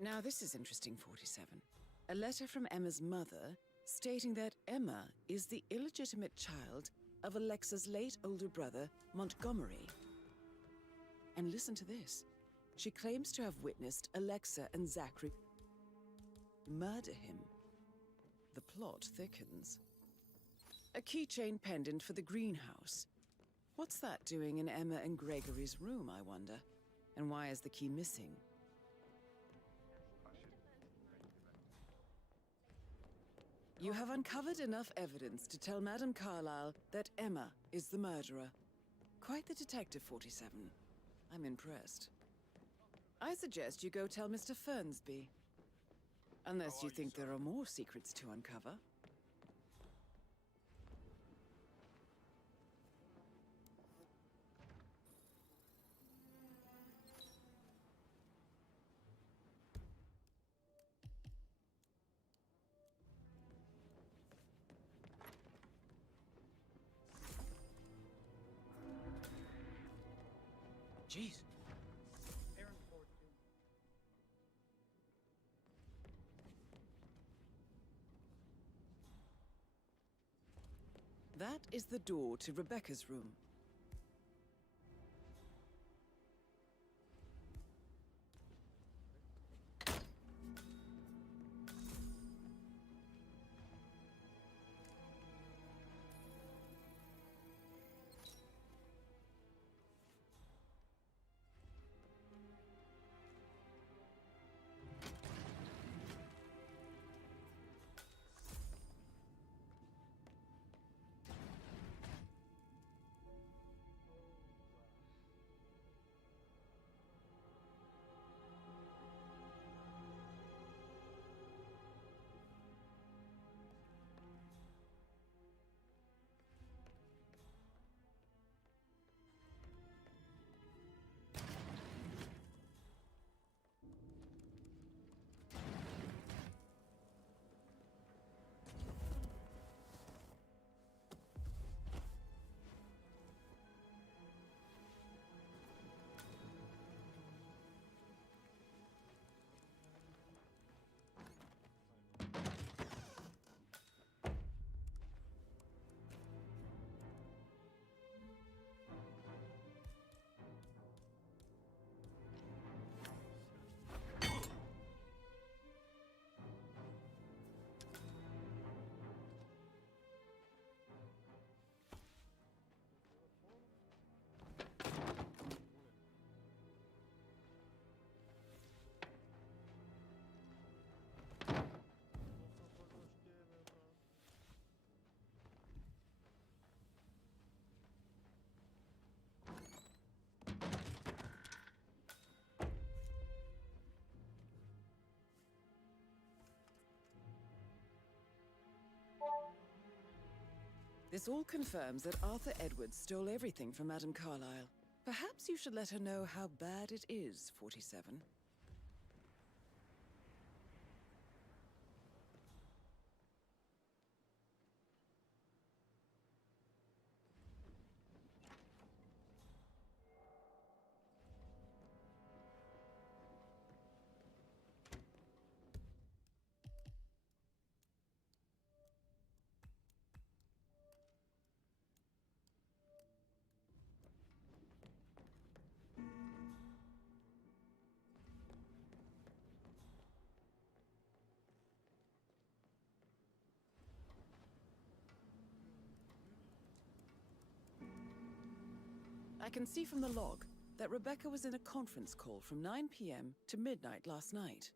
Now this is interesting, 47. A letter from Emma's mother stating that Emma is the illegitimate child of Alexa's late older brother, Montgomery. And listen to this. She claims to have witnessed Alexa and Zachary murder him. The plot thickens. A keychain pendant for the greenhouse. What's that doing in Emma and Gregory's room, I wonder? And why is the key missing? You have uncovered enough evidence to tell Madame Carlyle that Emma is the murderer. Quite the detective, 47. I'm impressed. I suggest you go tell Mr. Fernsby. Unless you think there are more secrets to uncover. Jeez. That is the door to Rebecca's room. This all confirms that Arthur Edwards stole everything from Madame Carlyle. Perhaps you should let her know how bad it is, 47. I can see from the log that Rebecca was in a conference call from 9 p.m. to midnight last night.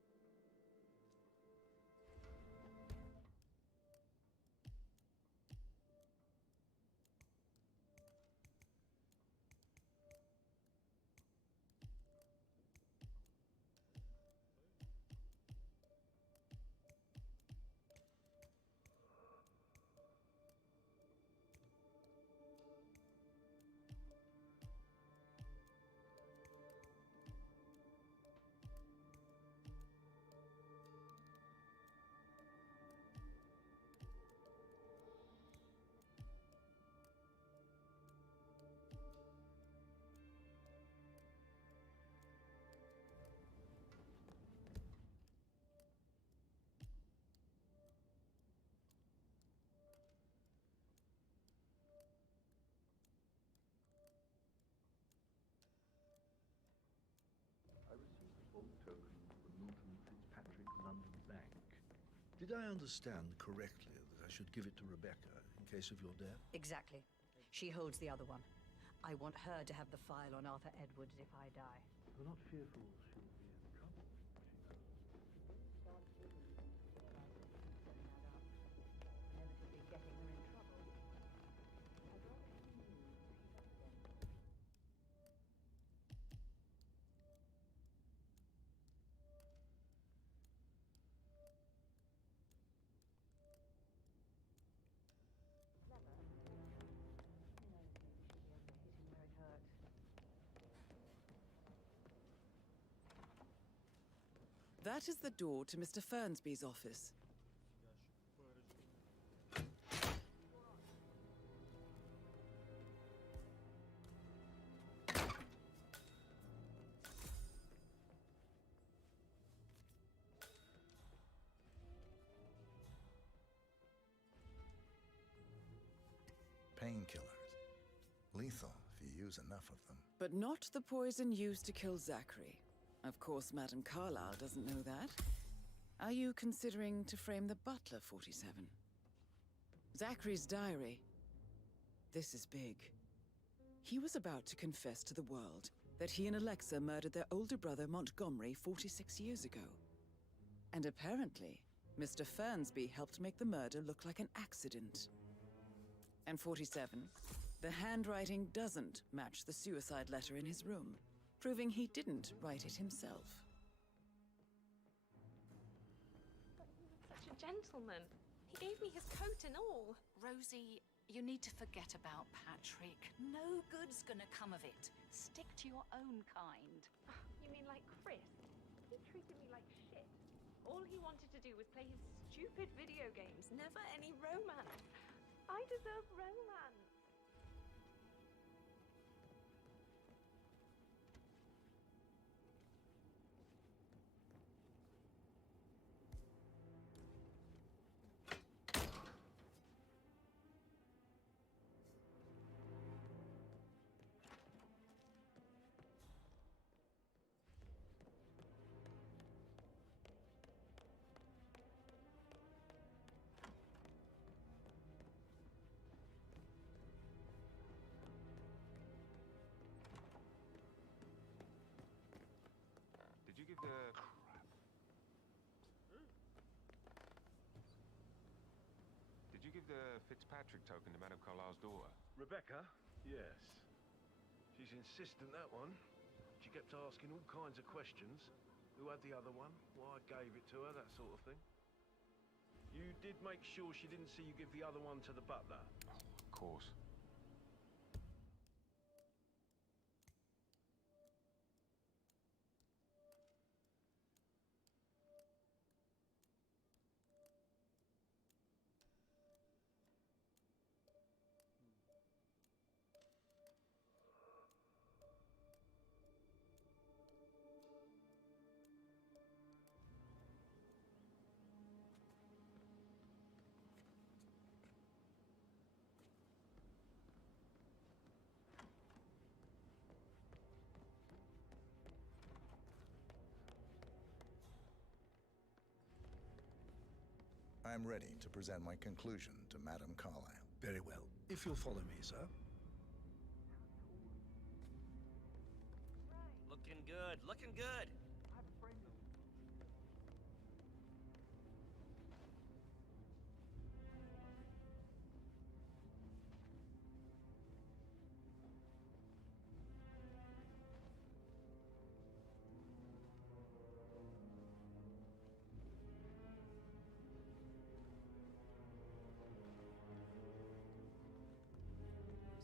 Did I understand correctly that I should give it to Rebecca in case of your death? Exactly. She holds the other one. I want her to have the file on Arthur Edwards if I die. You're not fearful she'll be in trouble. Inevitably getting her in trouble. I'd rather she knew she's up there. That is the door to Mr. Fernsby's office. Painkillers. Lethal if you use enough of them. But not the poison used to kill Zachary. Of course, Madame Carlyle doesn't know that. Are you considering to frame the butler, 47? Zachary's diary. This is big. He was about to confess to the world that he and Alexa murdered their older brother Montgomery 46 years ago. And apparently, Mr. Fernsby helped make the murder look like an accident. And 47, the handwriting doesn't match the suicide letter in his room, proving he didn't write it himself. But he was such a gentleman. He gave me his coat and all. Rosie, you need to forget about Patrick. No good's gonna come of it. Stick to your own kind. You mean like Chris? He treated me like shit. All he wanted to do was play his stupid video games. Never any romance. I deserve romance. Did you give the... Did you give the Fitzpatrick token to Madame Carlyle's daughter? Rebecca? Yes. She's insistent, that one. She kept asking all kinds of questions. Who had the other one? Why I gave it to her, that sort of thing. You did make sure she didn't see you give the other one to the butler? Oh, of course. I'm ready to present my conclusion to Madame Carlyle. Very well. If you'll follow me, sir. Looking good, looking good.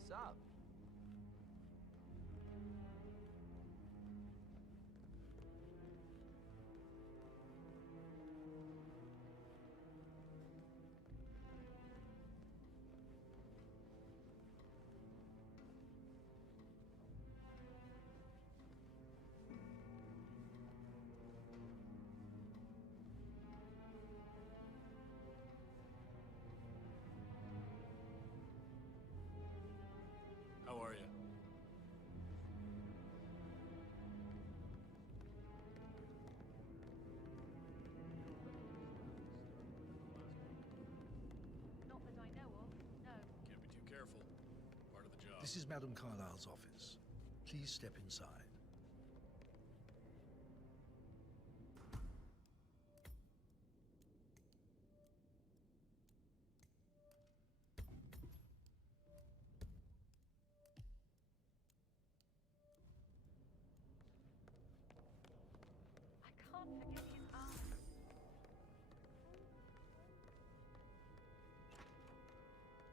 Sup? This is Madame Carlyle's office. Please step inside. I can't forget his arm.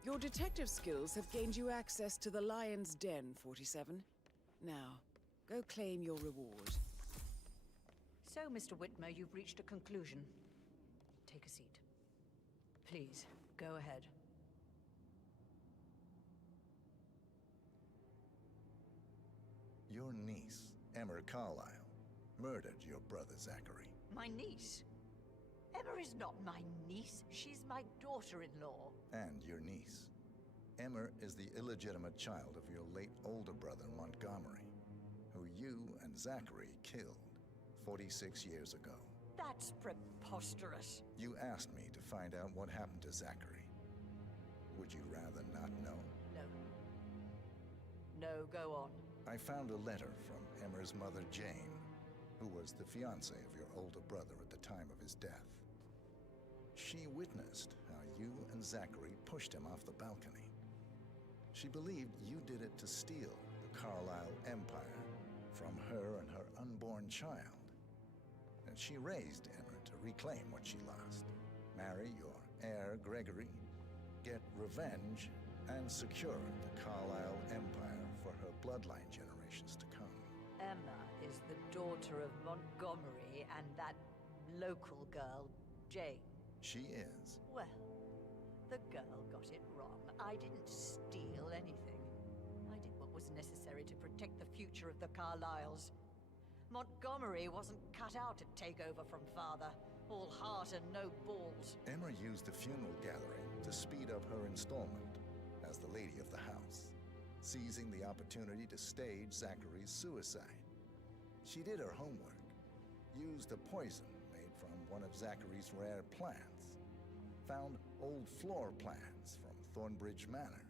Your detective skills have gained you access to the Lion's Den, 47. Now, go claim your reward. So, Mr. Whitmer, you've reached a conclusion. Take a seat. Please, go ahead. Your niece, Emma Carlyle, murdered your brother Zachary. My niece? Emma is not my niece. She's my daughter-in-law. And your niece. Emma is the illegitimate child of your late older brother Montgomery, who you and Zachary killed 46 years ago. That's preposterous. You asked me to find out what happened to Zachary. Would you rather not know? No. No, go on. I found a letter from Emma's mother, Jane, who was the fiancée of your older brother at the time of his death. She witnessed how you and Zachary pushed him off the balcony. She believed you did it to steal the Carlyle empire from her and her unborn child. And she raised Emma to reclaim what she lost. Marry your heir, Gregory, get revenge, and secure the Carlyle empire for her bloodline generations to come. Emma is the daughter of Montgomery and that local girl, Jane. She is. Well, the girl got it wrong. I didn't steal anything. I did what was necessary to protect the future of the Carlyles. Montgomery wasn't cut out to take over from father. All heart and no balls. Emma used the funeral gathering to speed up her installment as the lady of the house, seizing the opportunity to stage Zachary's suicide. She did her homework, used a poison made from one of Zachary's rare plants, found old floor plans from Thornbridge Manor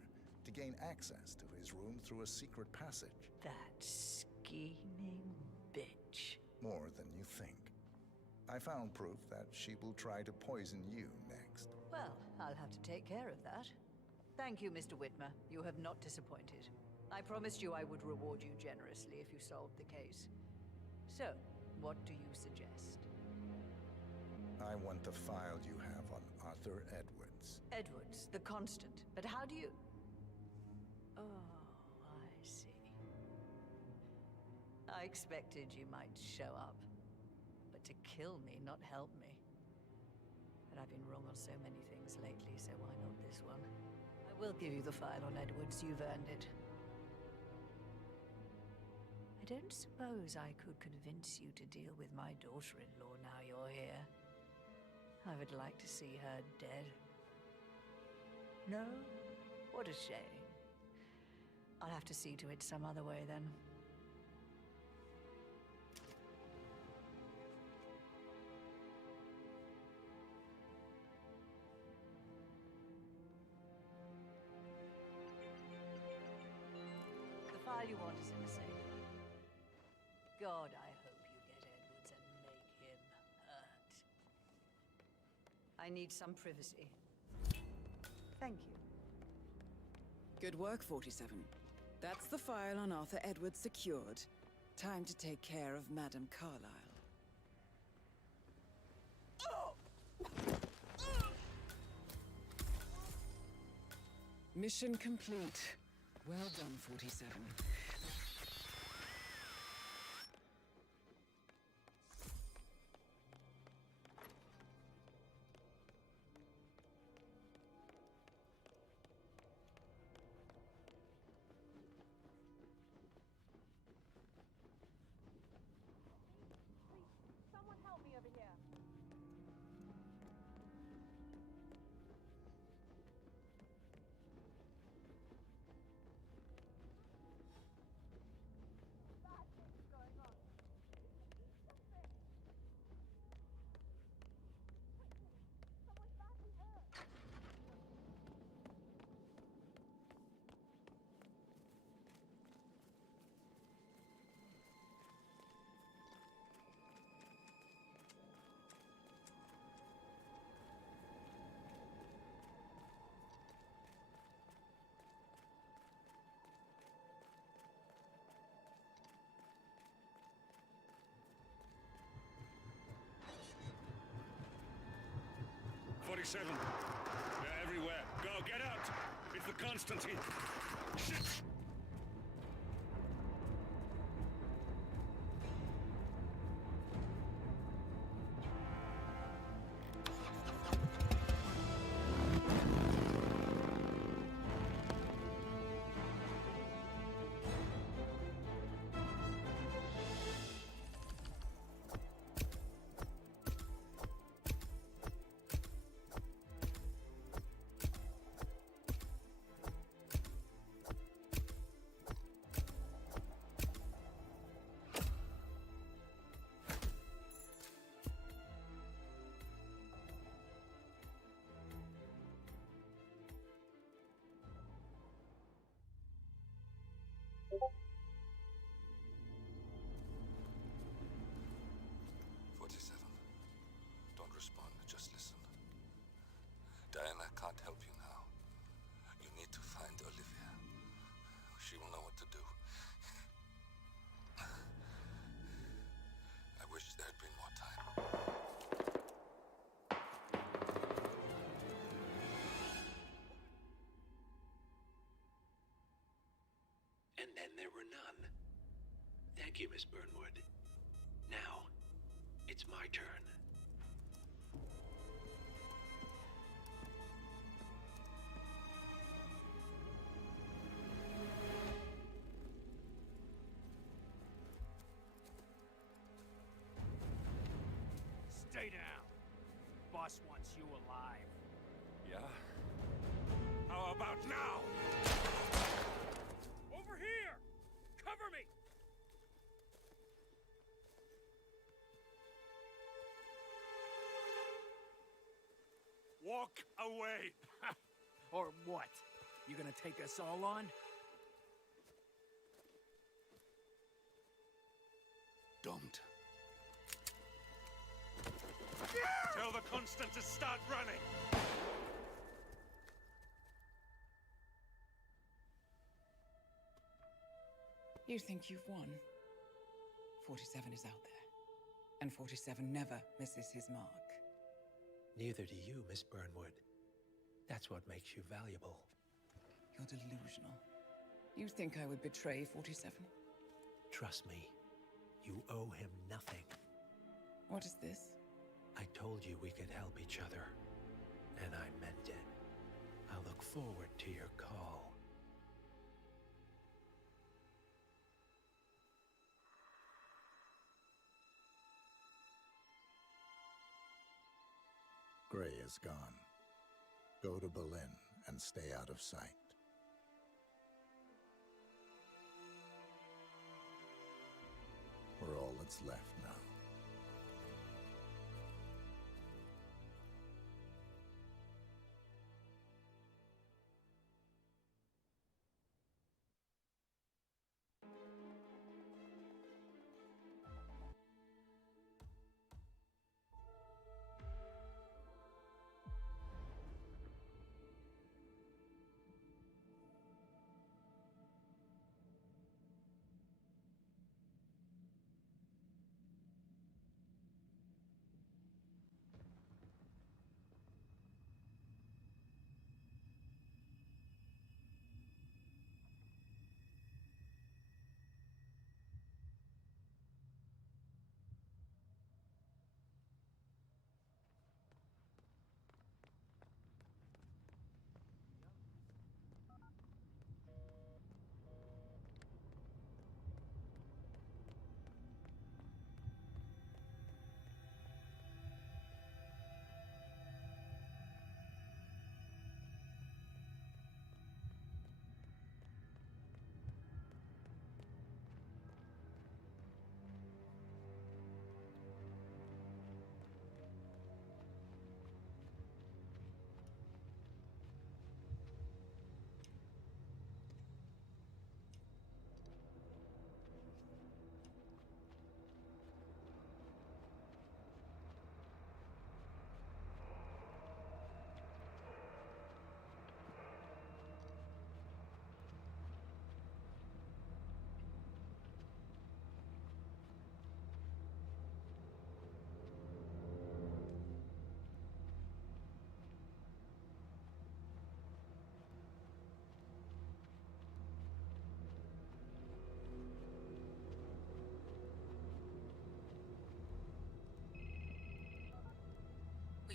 to gain access to his room through a secret passage. That scheming bitch. More than you think. I found proof that she will try to poison you next. Well, I'll have to take care of that. Thank you, Mr. Whitmer. You have not disappointed. I promised you I would reward you generously if you solved the case. So, what do you suggest? I want the file you have on Arthur Edwards. Edwards, the constant. But how do you... Oh, I see. I expected you might show up. But to kill me, not help me. But I've been wrong on so many things lately, so why not this one? I will give you the file on Edwards. You've earned it. I don't suppose I could convince you to deal with my daughter-in-law now you're here. I would like to see her dead. No? What a shame. I'll have to see to it some other way then. The file you want is in the safe. God, I hope you get Edwards and make him hurt. I need some privacy. Thank you. Good work, 47. That's the file on Arthur Edwards secured. Time to take care of Madame Carlyle. Mission complete. Well done, 47. Someone help me over here. 47. They're everywhere. Go, get out! It's the Constantine. Shit! Don't respond, just listen. Diana can't help you now. You need to find Olivia. She will know what to do. I wish there had been more time. And then there were none. Thank you, Miss Burnwood. Now, it's my turn. Stay down. Boss wants you alive. Yeah? How about now? Over here! Cover me! Walk away! Or what? You gonna take us all on? Don't. Tell the Constant to start running! You think you've won? 47 is out there, and 47 never misses his mark. Neither do you, Miss Burnwood. That's what makes you valuable. You're delusional. You think I would betray 47? Trust me, you owe him nothing. What is this? I told you we could help each other, and I meant it. I look forward to your call. Gray is gone. Go to Berlin and stay out of sight. We're all that's left now.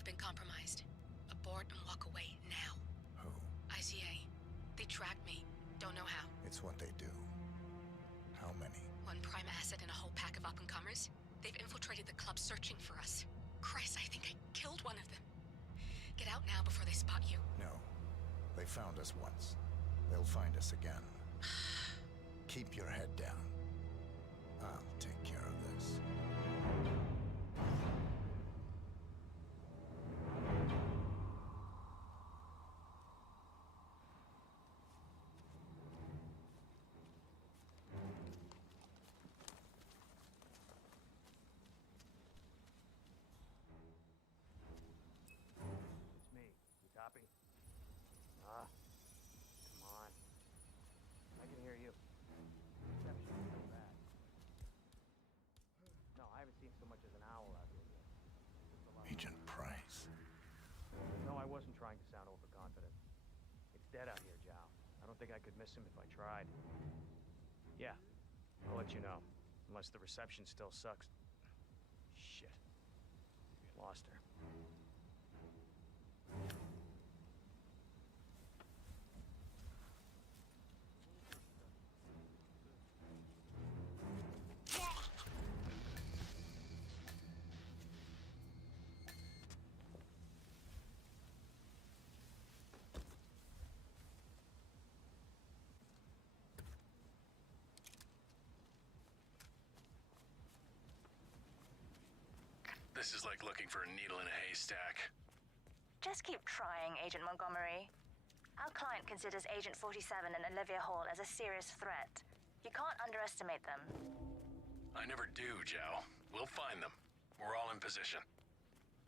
We've been compromised. Abort and walk away now. Who? ICA. They tracked me. Don't know how. It's what they do. How many? One prime asset and a whole pack of up-and-comers. They've infiltrated the club searching for us. Christ, I think I killed one of them. Get out now before they spot you. No. They found us once. They'll find us again. Keep your head down. I'll take care of this. It's me. You copy? Ah, come on. I can hear you. Reception's so bad. No, I haven't seen so much as an owl out here yet. Just a lot of- Agent Price. No, I wasn't trying to sound overconfident. It's dead out here, Zhao. I don't think I could miss him if I tried. Yeah, I'll let you know. Unless the reception still sucks. Shit. Lost her. This is like looking for a needle in a haystack. Just keep trying, Agent Montgomery. Our client considers Agent 47 and Olivia Hall as a serious threat. You can't underestimate them. I never do, Zhao. We'll find them. We're all in position.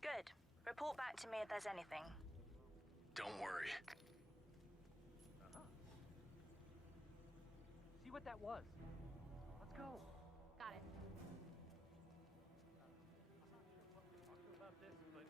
Good. Report back to me if there's anything. Don't worry. See what that was? Let's go. Got it. About this, but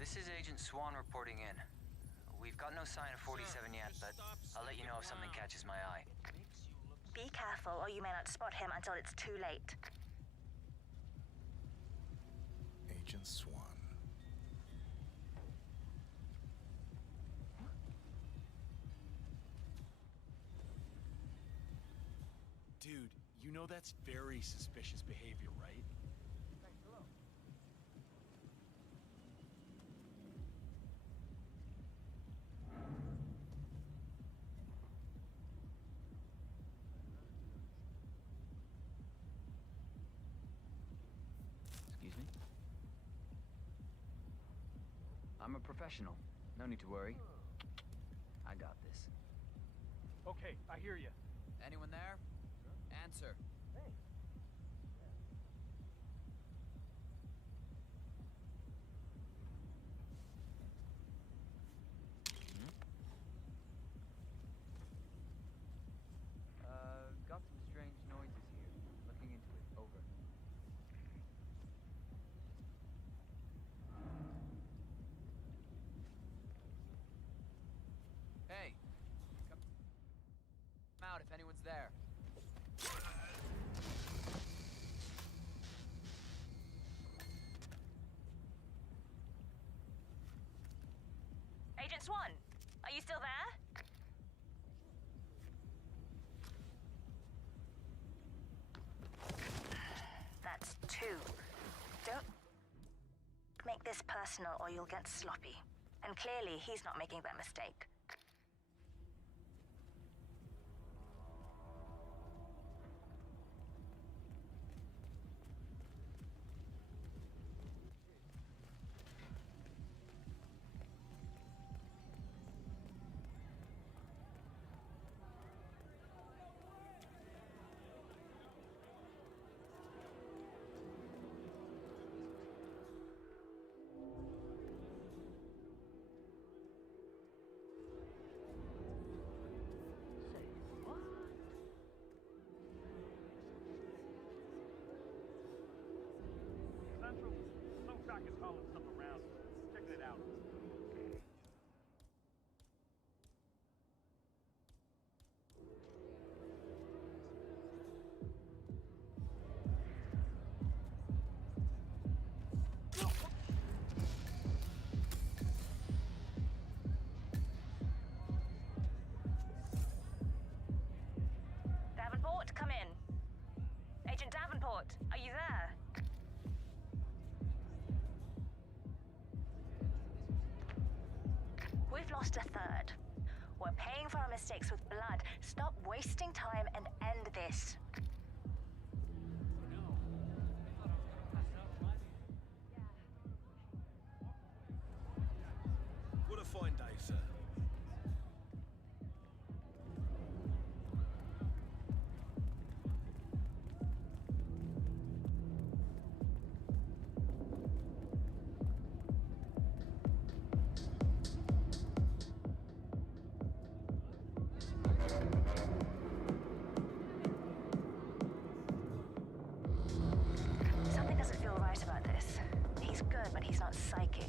This is Agent Swan reporting in. We've got no sign of 47 yet, but I'll let you know if something catches my eye. Be careful, or you may not spot him until it's too late. Agent Swan. Dude, you know that's very suspicious behavior, right? Excuse me? I'm a professional. No need to worry. I got this. Okay, I hear you. Anyone there? Answer. Got some strange noises here. Looking into it. Over. Hey! Come out if anyone's there. Agent Swan, are you still there? That's 2. Don't make this personal or you'll get sloppy. And clearly he's not making that mistake. Central, some crack is hauling stuff around. Checking it out. Davenport, come in. Agent Davenport, are you there? We've lost a third. We're paying for our mistakes with blood. Stop wasting time and end this. What a fine day, sir. Something doesn't feel right about this. He's good, but he's not psychic.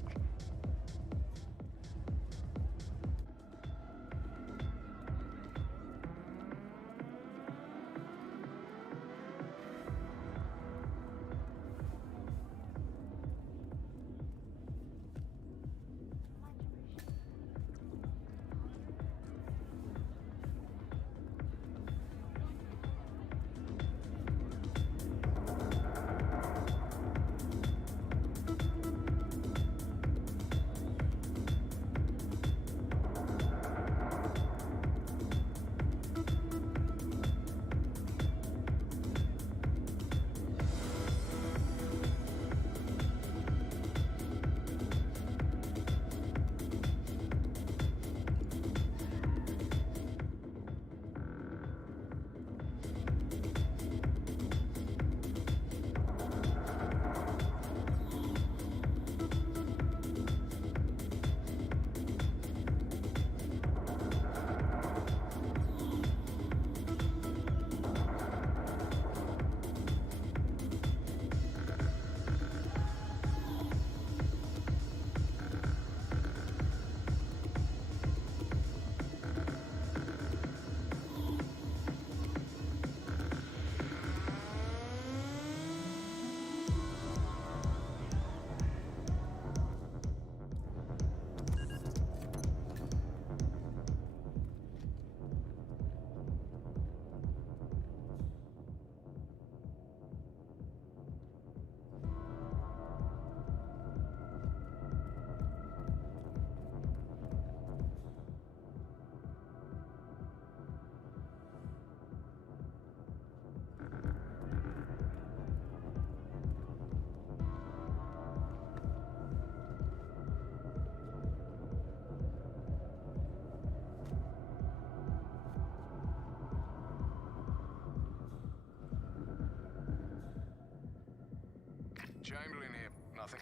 Chamberlain here. Nothing.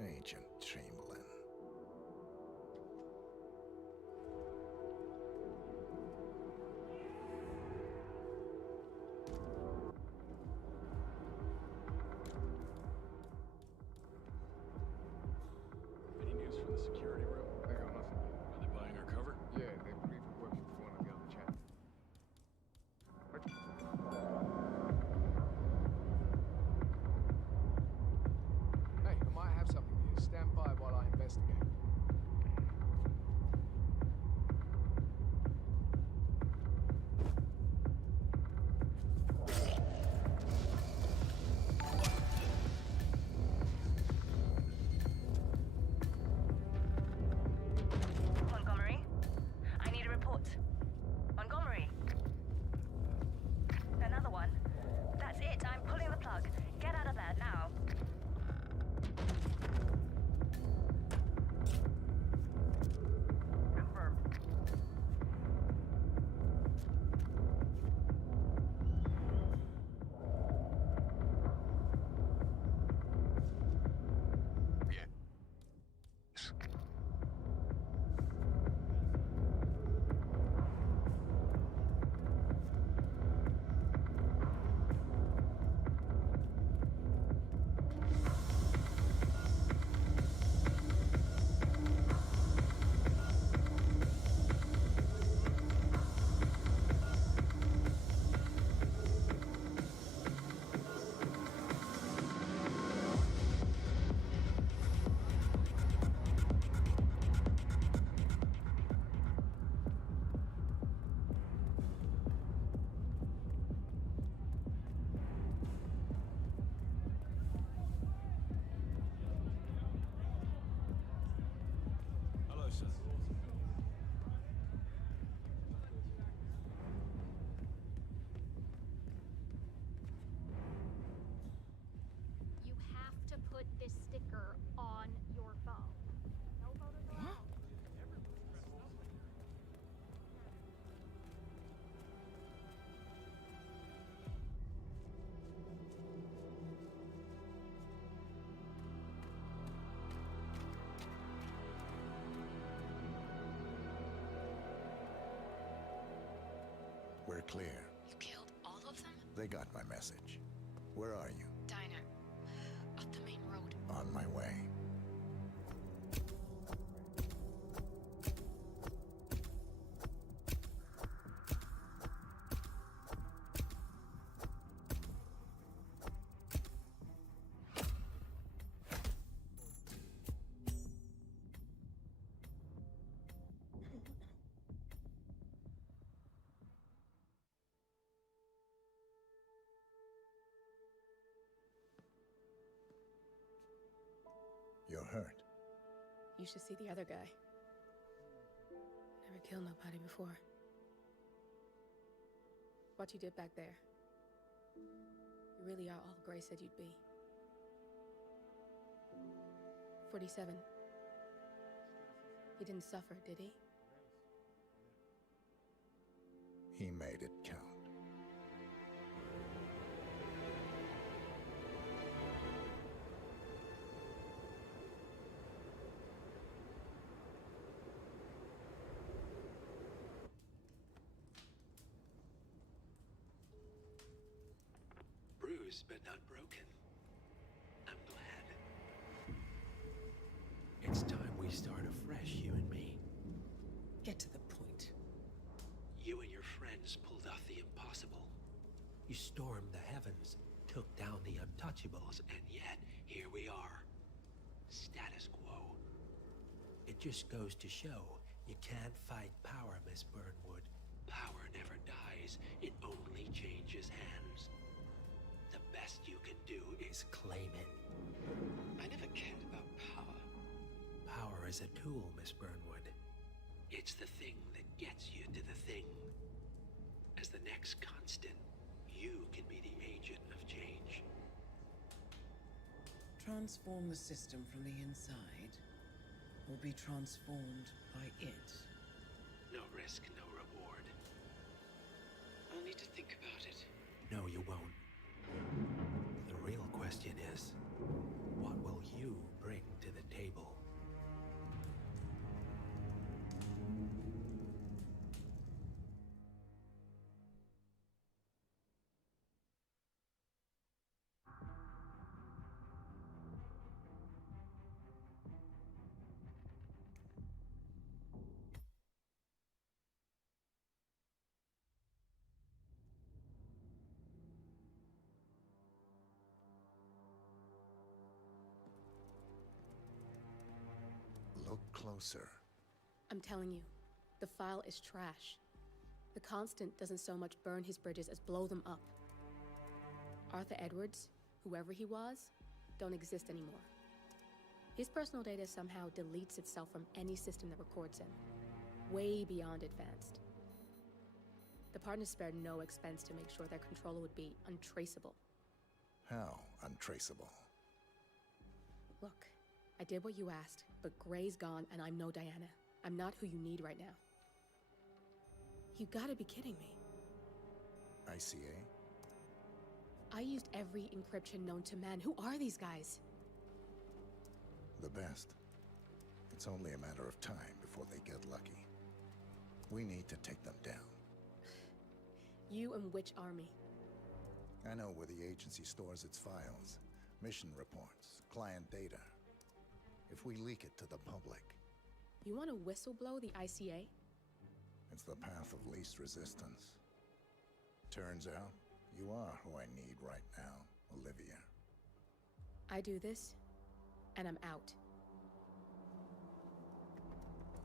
Agent Chamberlain. Any news from the security room? I got nothing. Are they buying our cover? Yeah, they believe we're working for one of the other chaps. clear. You killed all of them? They got my message. Where are you? Diner. Up the main road. On my way. You're hurt. You should see the other guy. Never killed nobody before. What you did back there. You really are all Gray said you'd be. 47. He didn't suffer, did he? He made it count. Bruised but not broken. I'm glad. It's time we start afresh, you and me. Get to the point. You and your friends pulled off the impossible. You stormed the heavens, took down the untouchables, and yet here we are. Status quo. It just goes to show you can't fight power, Miss Burnwood. Power never dies, it only changes hands. The best you can do is claim it. I never cared about power. Power is a tool, Miss Burnwood. It's the thing that gets you to the thing. As the next constant, you can be the agent of change. Transform the system from the inside, or be transformed by it. No risk, no reward. I'll need to think about it. No, you won't. The real question is, what will you bring to the table? Look closer. I'm telling you, the file is trash. The Constant doesn't so much burn his bridges as blow them up. Arthur Edwards, whoever he was, don't exist anymore. His personal data somehow deletes itself from any system that records him. Way beyond advanced. The partners spared no expense to make sure their controller would be untraceable. How untraceable? Look, I did what you asked, but Gray's gone and I'm no Diana. I'm not who you need right now. You gotta be kidding me. ICA? I used every encryption known to man. Who are these guys? The best. It's only a matter of time before they get lucky. We need to take them down. You and which army? I know where the agency stores its files, mission reports, client data. If we leak it to the public... You want to whistleblow the ICA? It's the path of least resistance. Turns out, you are who I need right now, Olivia. I do this, and I'm out.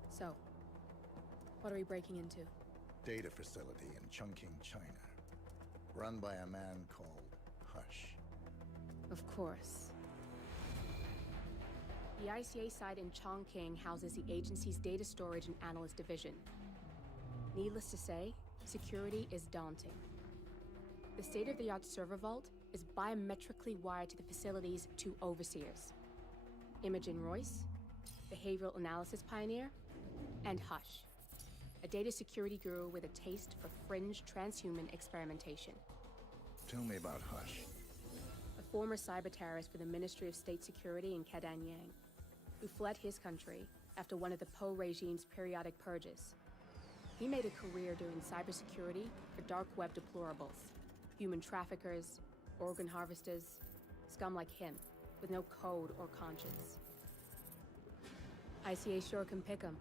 So, what are we breaking into? Data facility in Chongqing, China. Run by a man called Hush. Of course. The ICA site in Chongqing houses the agency's data storage and analyst division. Needless to say, security is daunting. The state-of-the-art server vault is biometrically wired to the facility's two overseers. Imogen Royce, behavioral analysis pioneer, and Hush, a data security guru with a taste for fringe transhuman experimentation. Tell me about Hush. A former cyber terrorist for the Ministry of State Security in Kadanyang, who fled his country after one of the Po regime's periodic purges. He made a career doing cybersecurity for dark web deplorables. Human traffickers, organ harvesters, scum like him, with no code or conscience. ICA sure can pick 'em.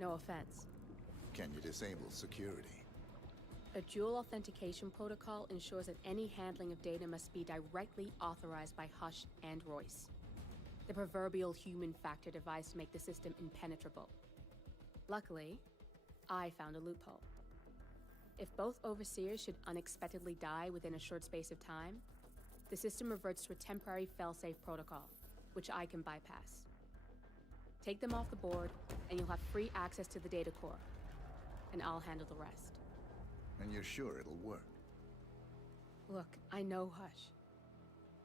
No offense. Can you disable security? A dual authentication protocol ensures that any handling of data must be directly authorized by Hush and Royce. The proverbial human factor device to make the system impenetrable. Luckily, I found a loophole. If both overseers should unexpectedly die within a short space of time, the system reverts to a temporary fail-safe protocol, which I can bypass. Take them off the board, and you'll have free access to the data core. And I'll handle the rest. And you're sure it'll work? Look, I know Hush.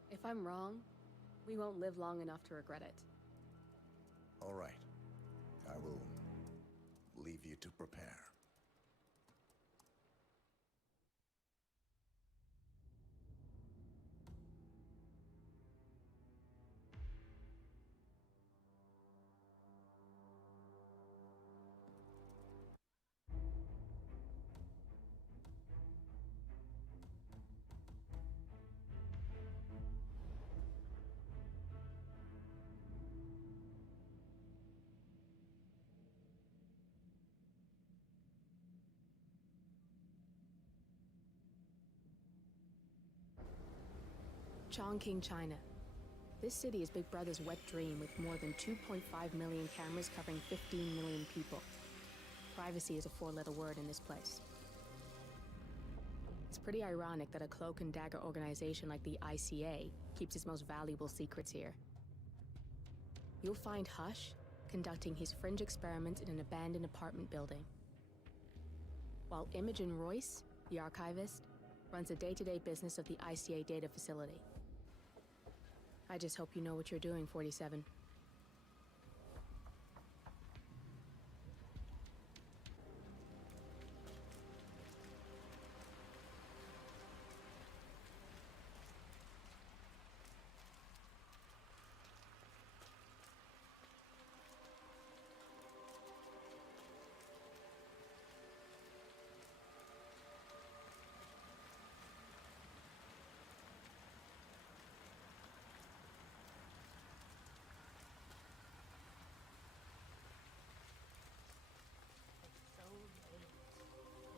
If I'm wrong, we won't live long enough to regret it. All right. I will leave you to prepare. Chongqing, China. This city is Big Brother's wet dream with more than 2.5 million cameras covering 15 million people. Privacy is a four-letter word in this place. It's pretty ironic that a cloak and dagger organization like the ICA keeps its most valuable secrets here. You'll find Hush conducting his fringe experiments in an abandoned apartment building, while Imogen Royce, the archivist, runs the day-to-day business of the ICA data facility. I just hope you know what you're doing, 47.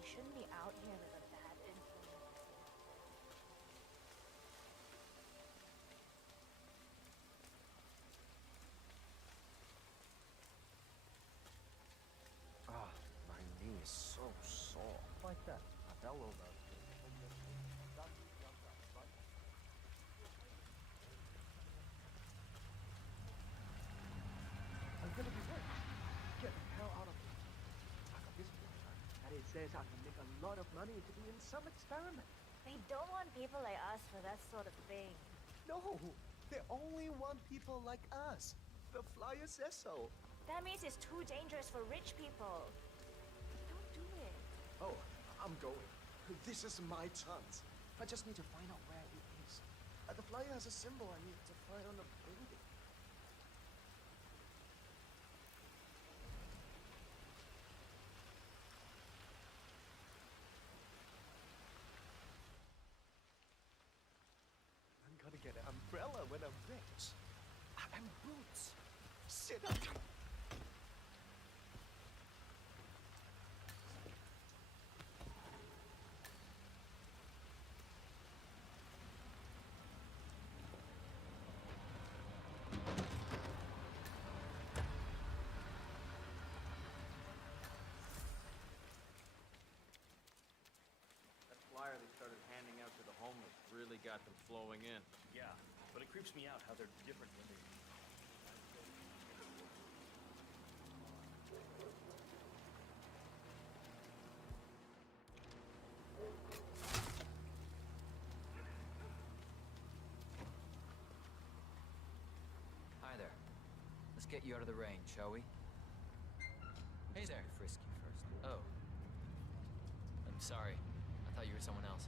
Shouldn't be out here with a bad influence. Ah, my knee is so sore. Like that. I fell over. I'm gonna be rich. Get the hell out of here. I got this picture, and it says I can make a lot of money to be in some experiment. They don't want people like us for that sort of thing. No, they only want people like us. The flyer says so. That means it's too dangerous for rich people. Don't do it. Oh, I'm going. This is my chance. I just need to find out where it is. The flyer has a symbol I need to find on the building. I'm gonna get an umbrella when I'm rich. And boots. Sit up. Really got them flowing in. Yeah, but it creeps me out how they're different when they... Hi there. Let's get you out of the rain, shall we? Hey there. Frisky first. Oh. I'm sorry. I thought you were someone else.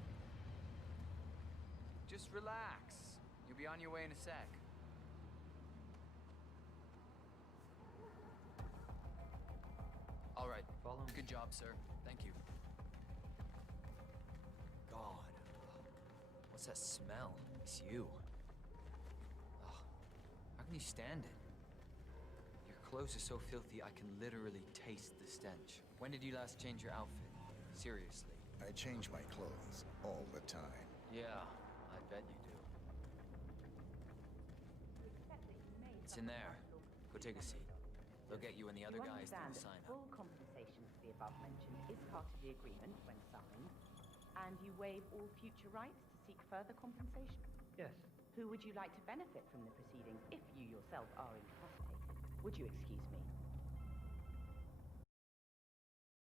Just relax. You'll be on your way in a sec. All right, Follow me. Good job, sir. Thank you. God. What's that smell? It's you. Oh, how can you stand it? Your clothes are so filthy I can literally taste the stench. When did you last change your outfit? Seriously. I change my clothes all the time. Yeah, I bet you do. It's in there. Go take a seat. They'll get you and the other guys to the sign up. Full compensation for the above mentioned is part of the agreement when signed, and you waive all future rights to seek further compensation. Yes. Who would you like to benefit from the proceedings if you yourself are incapacitated? Would you excuse me?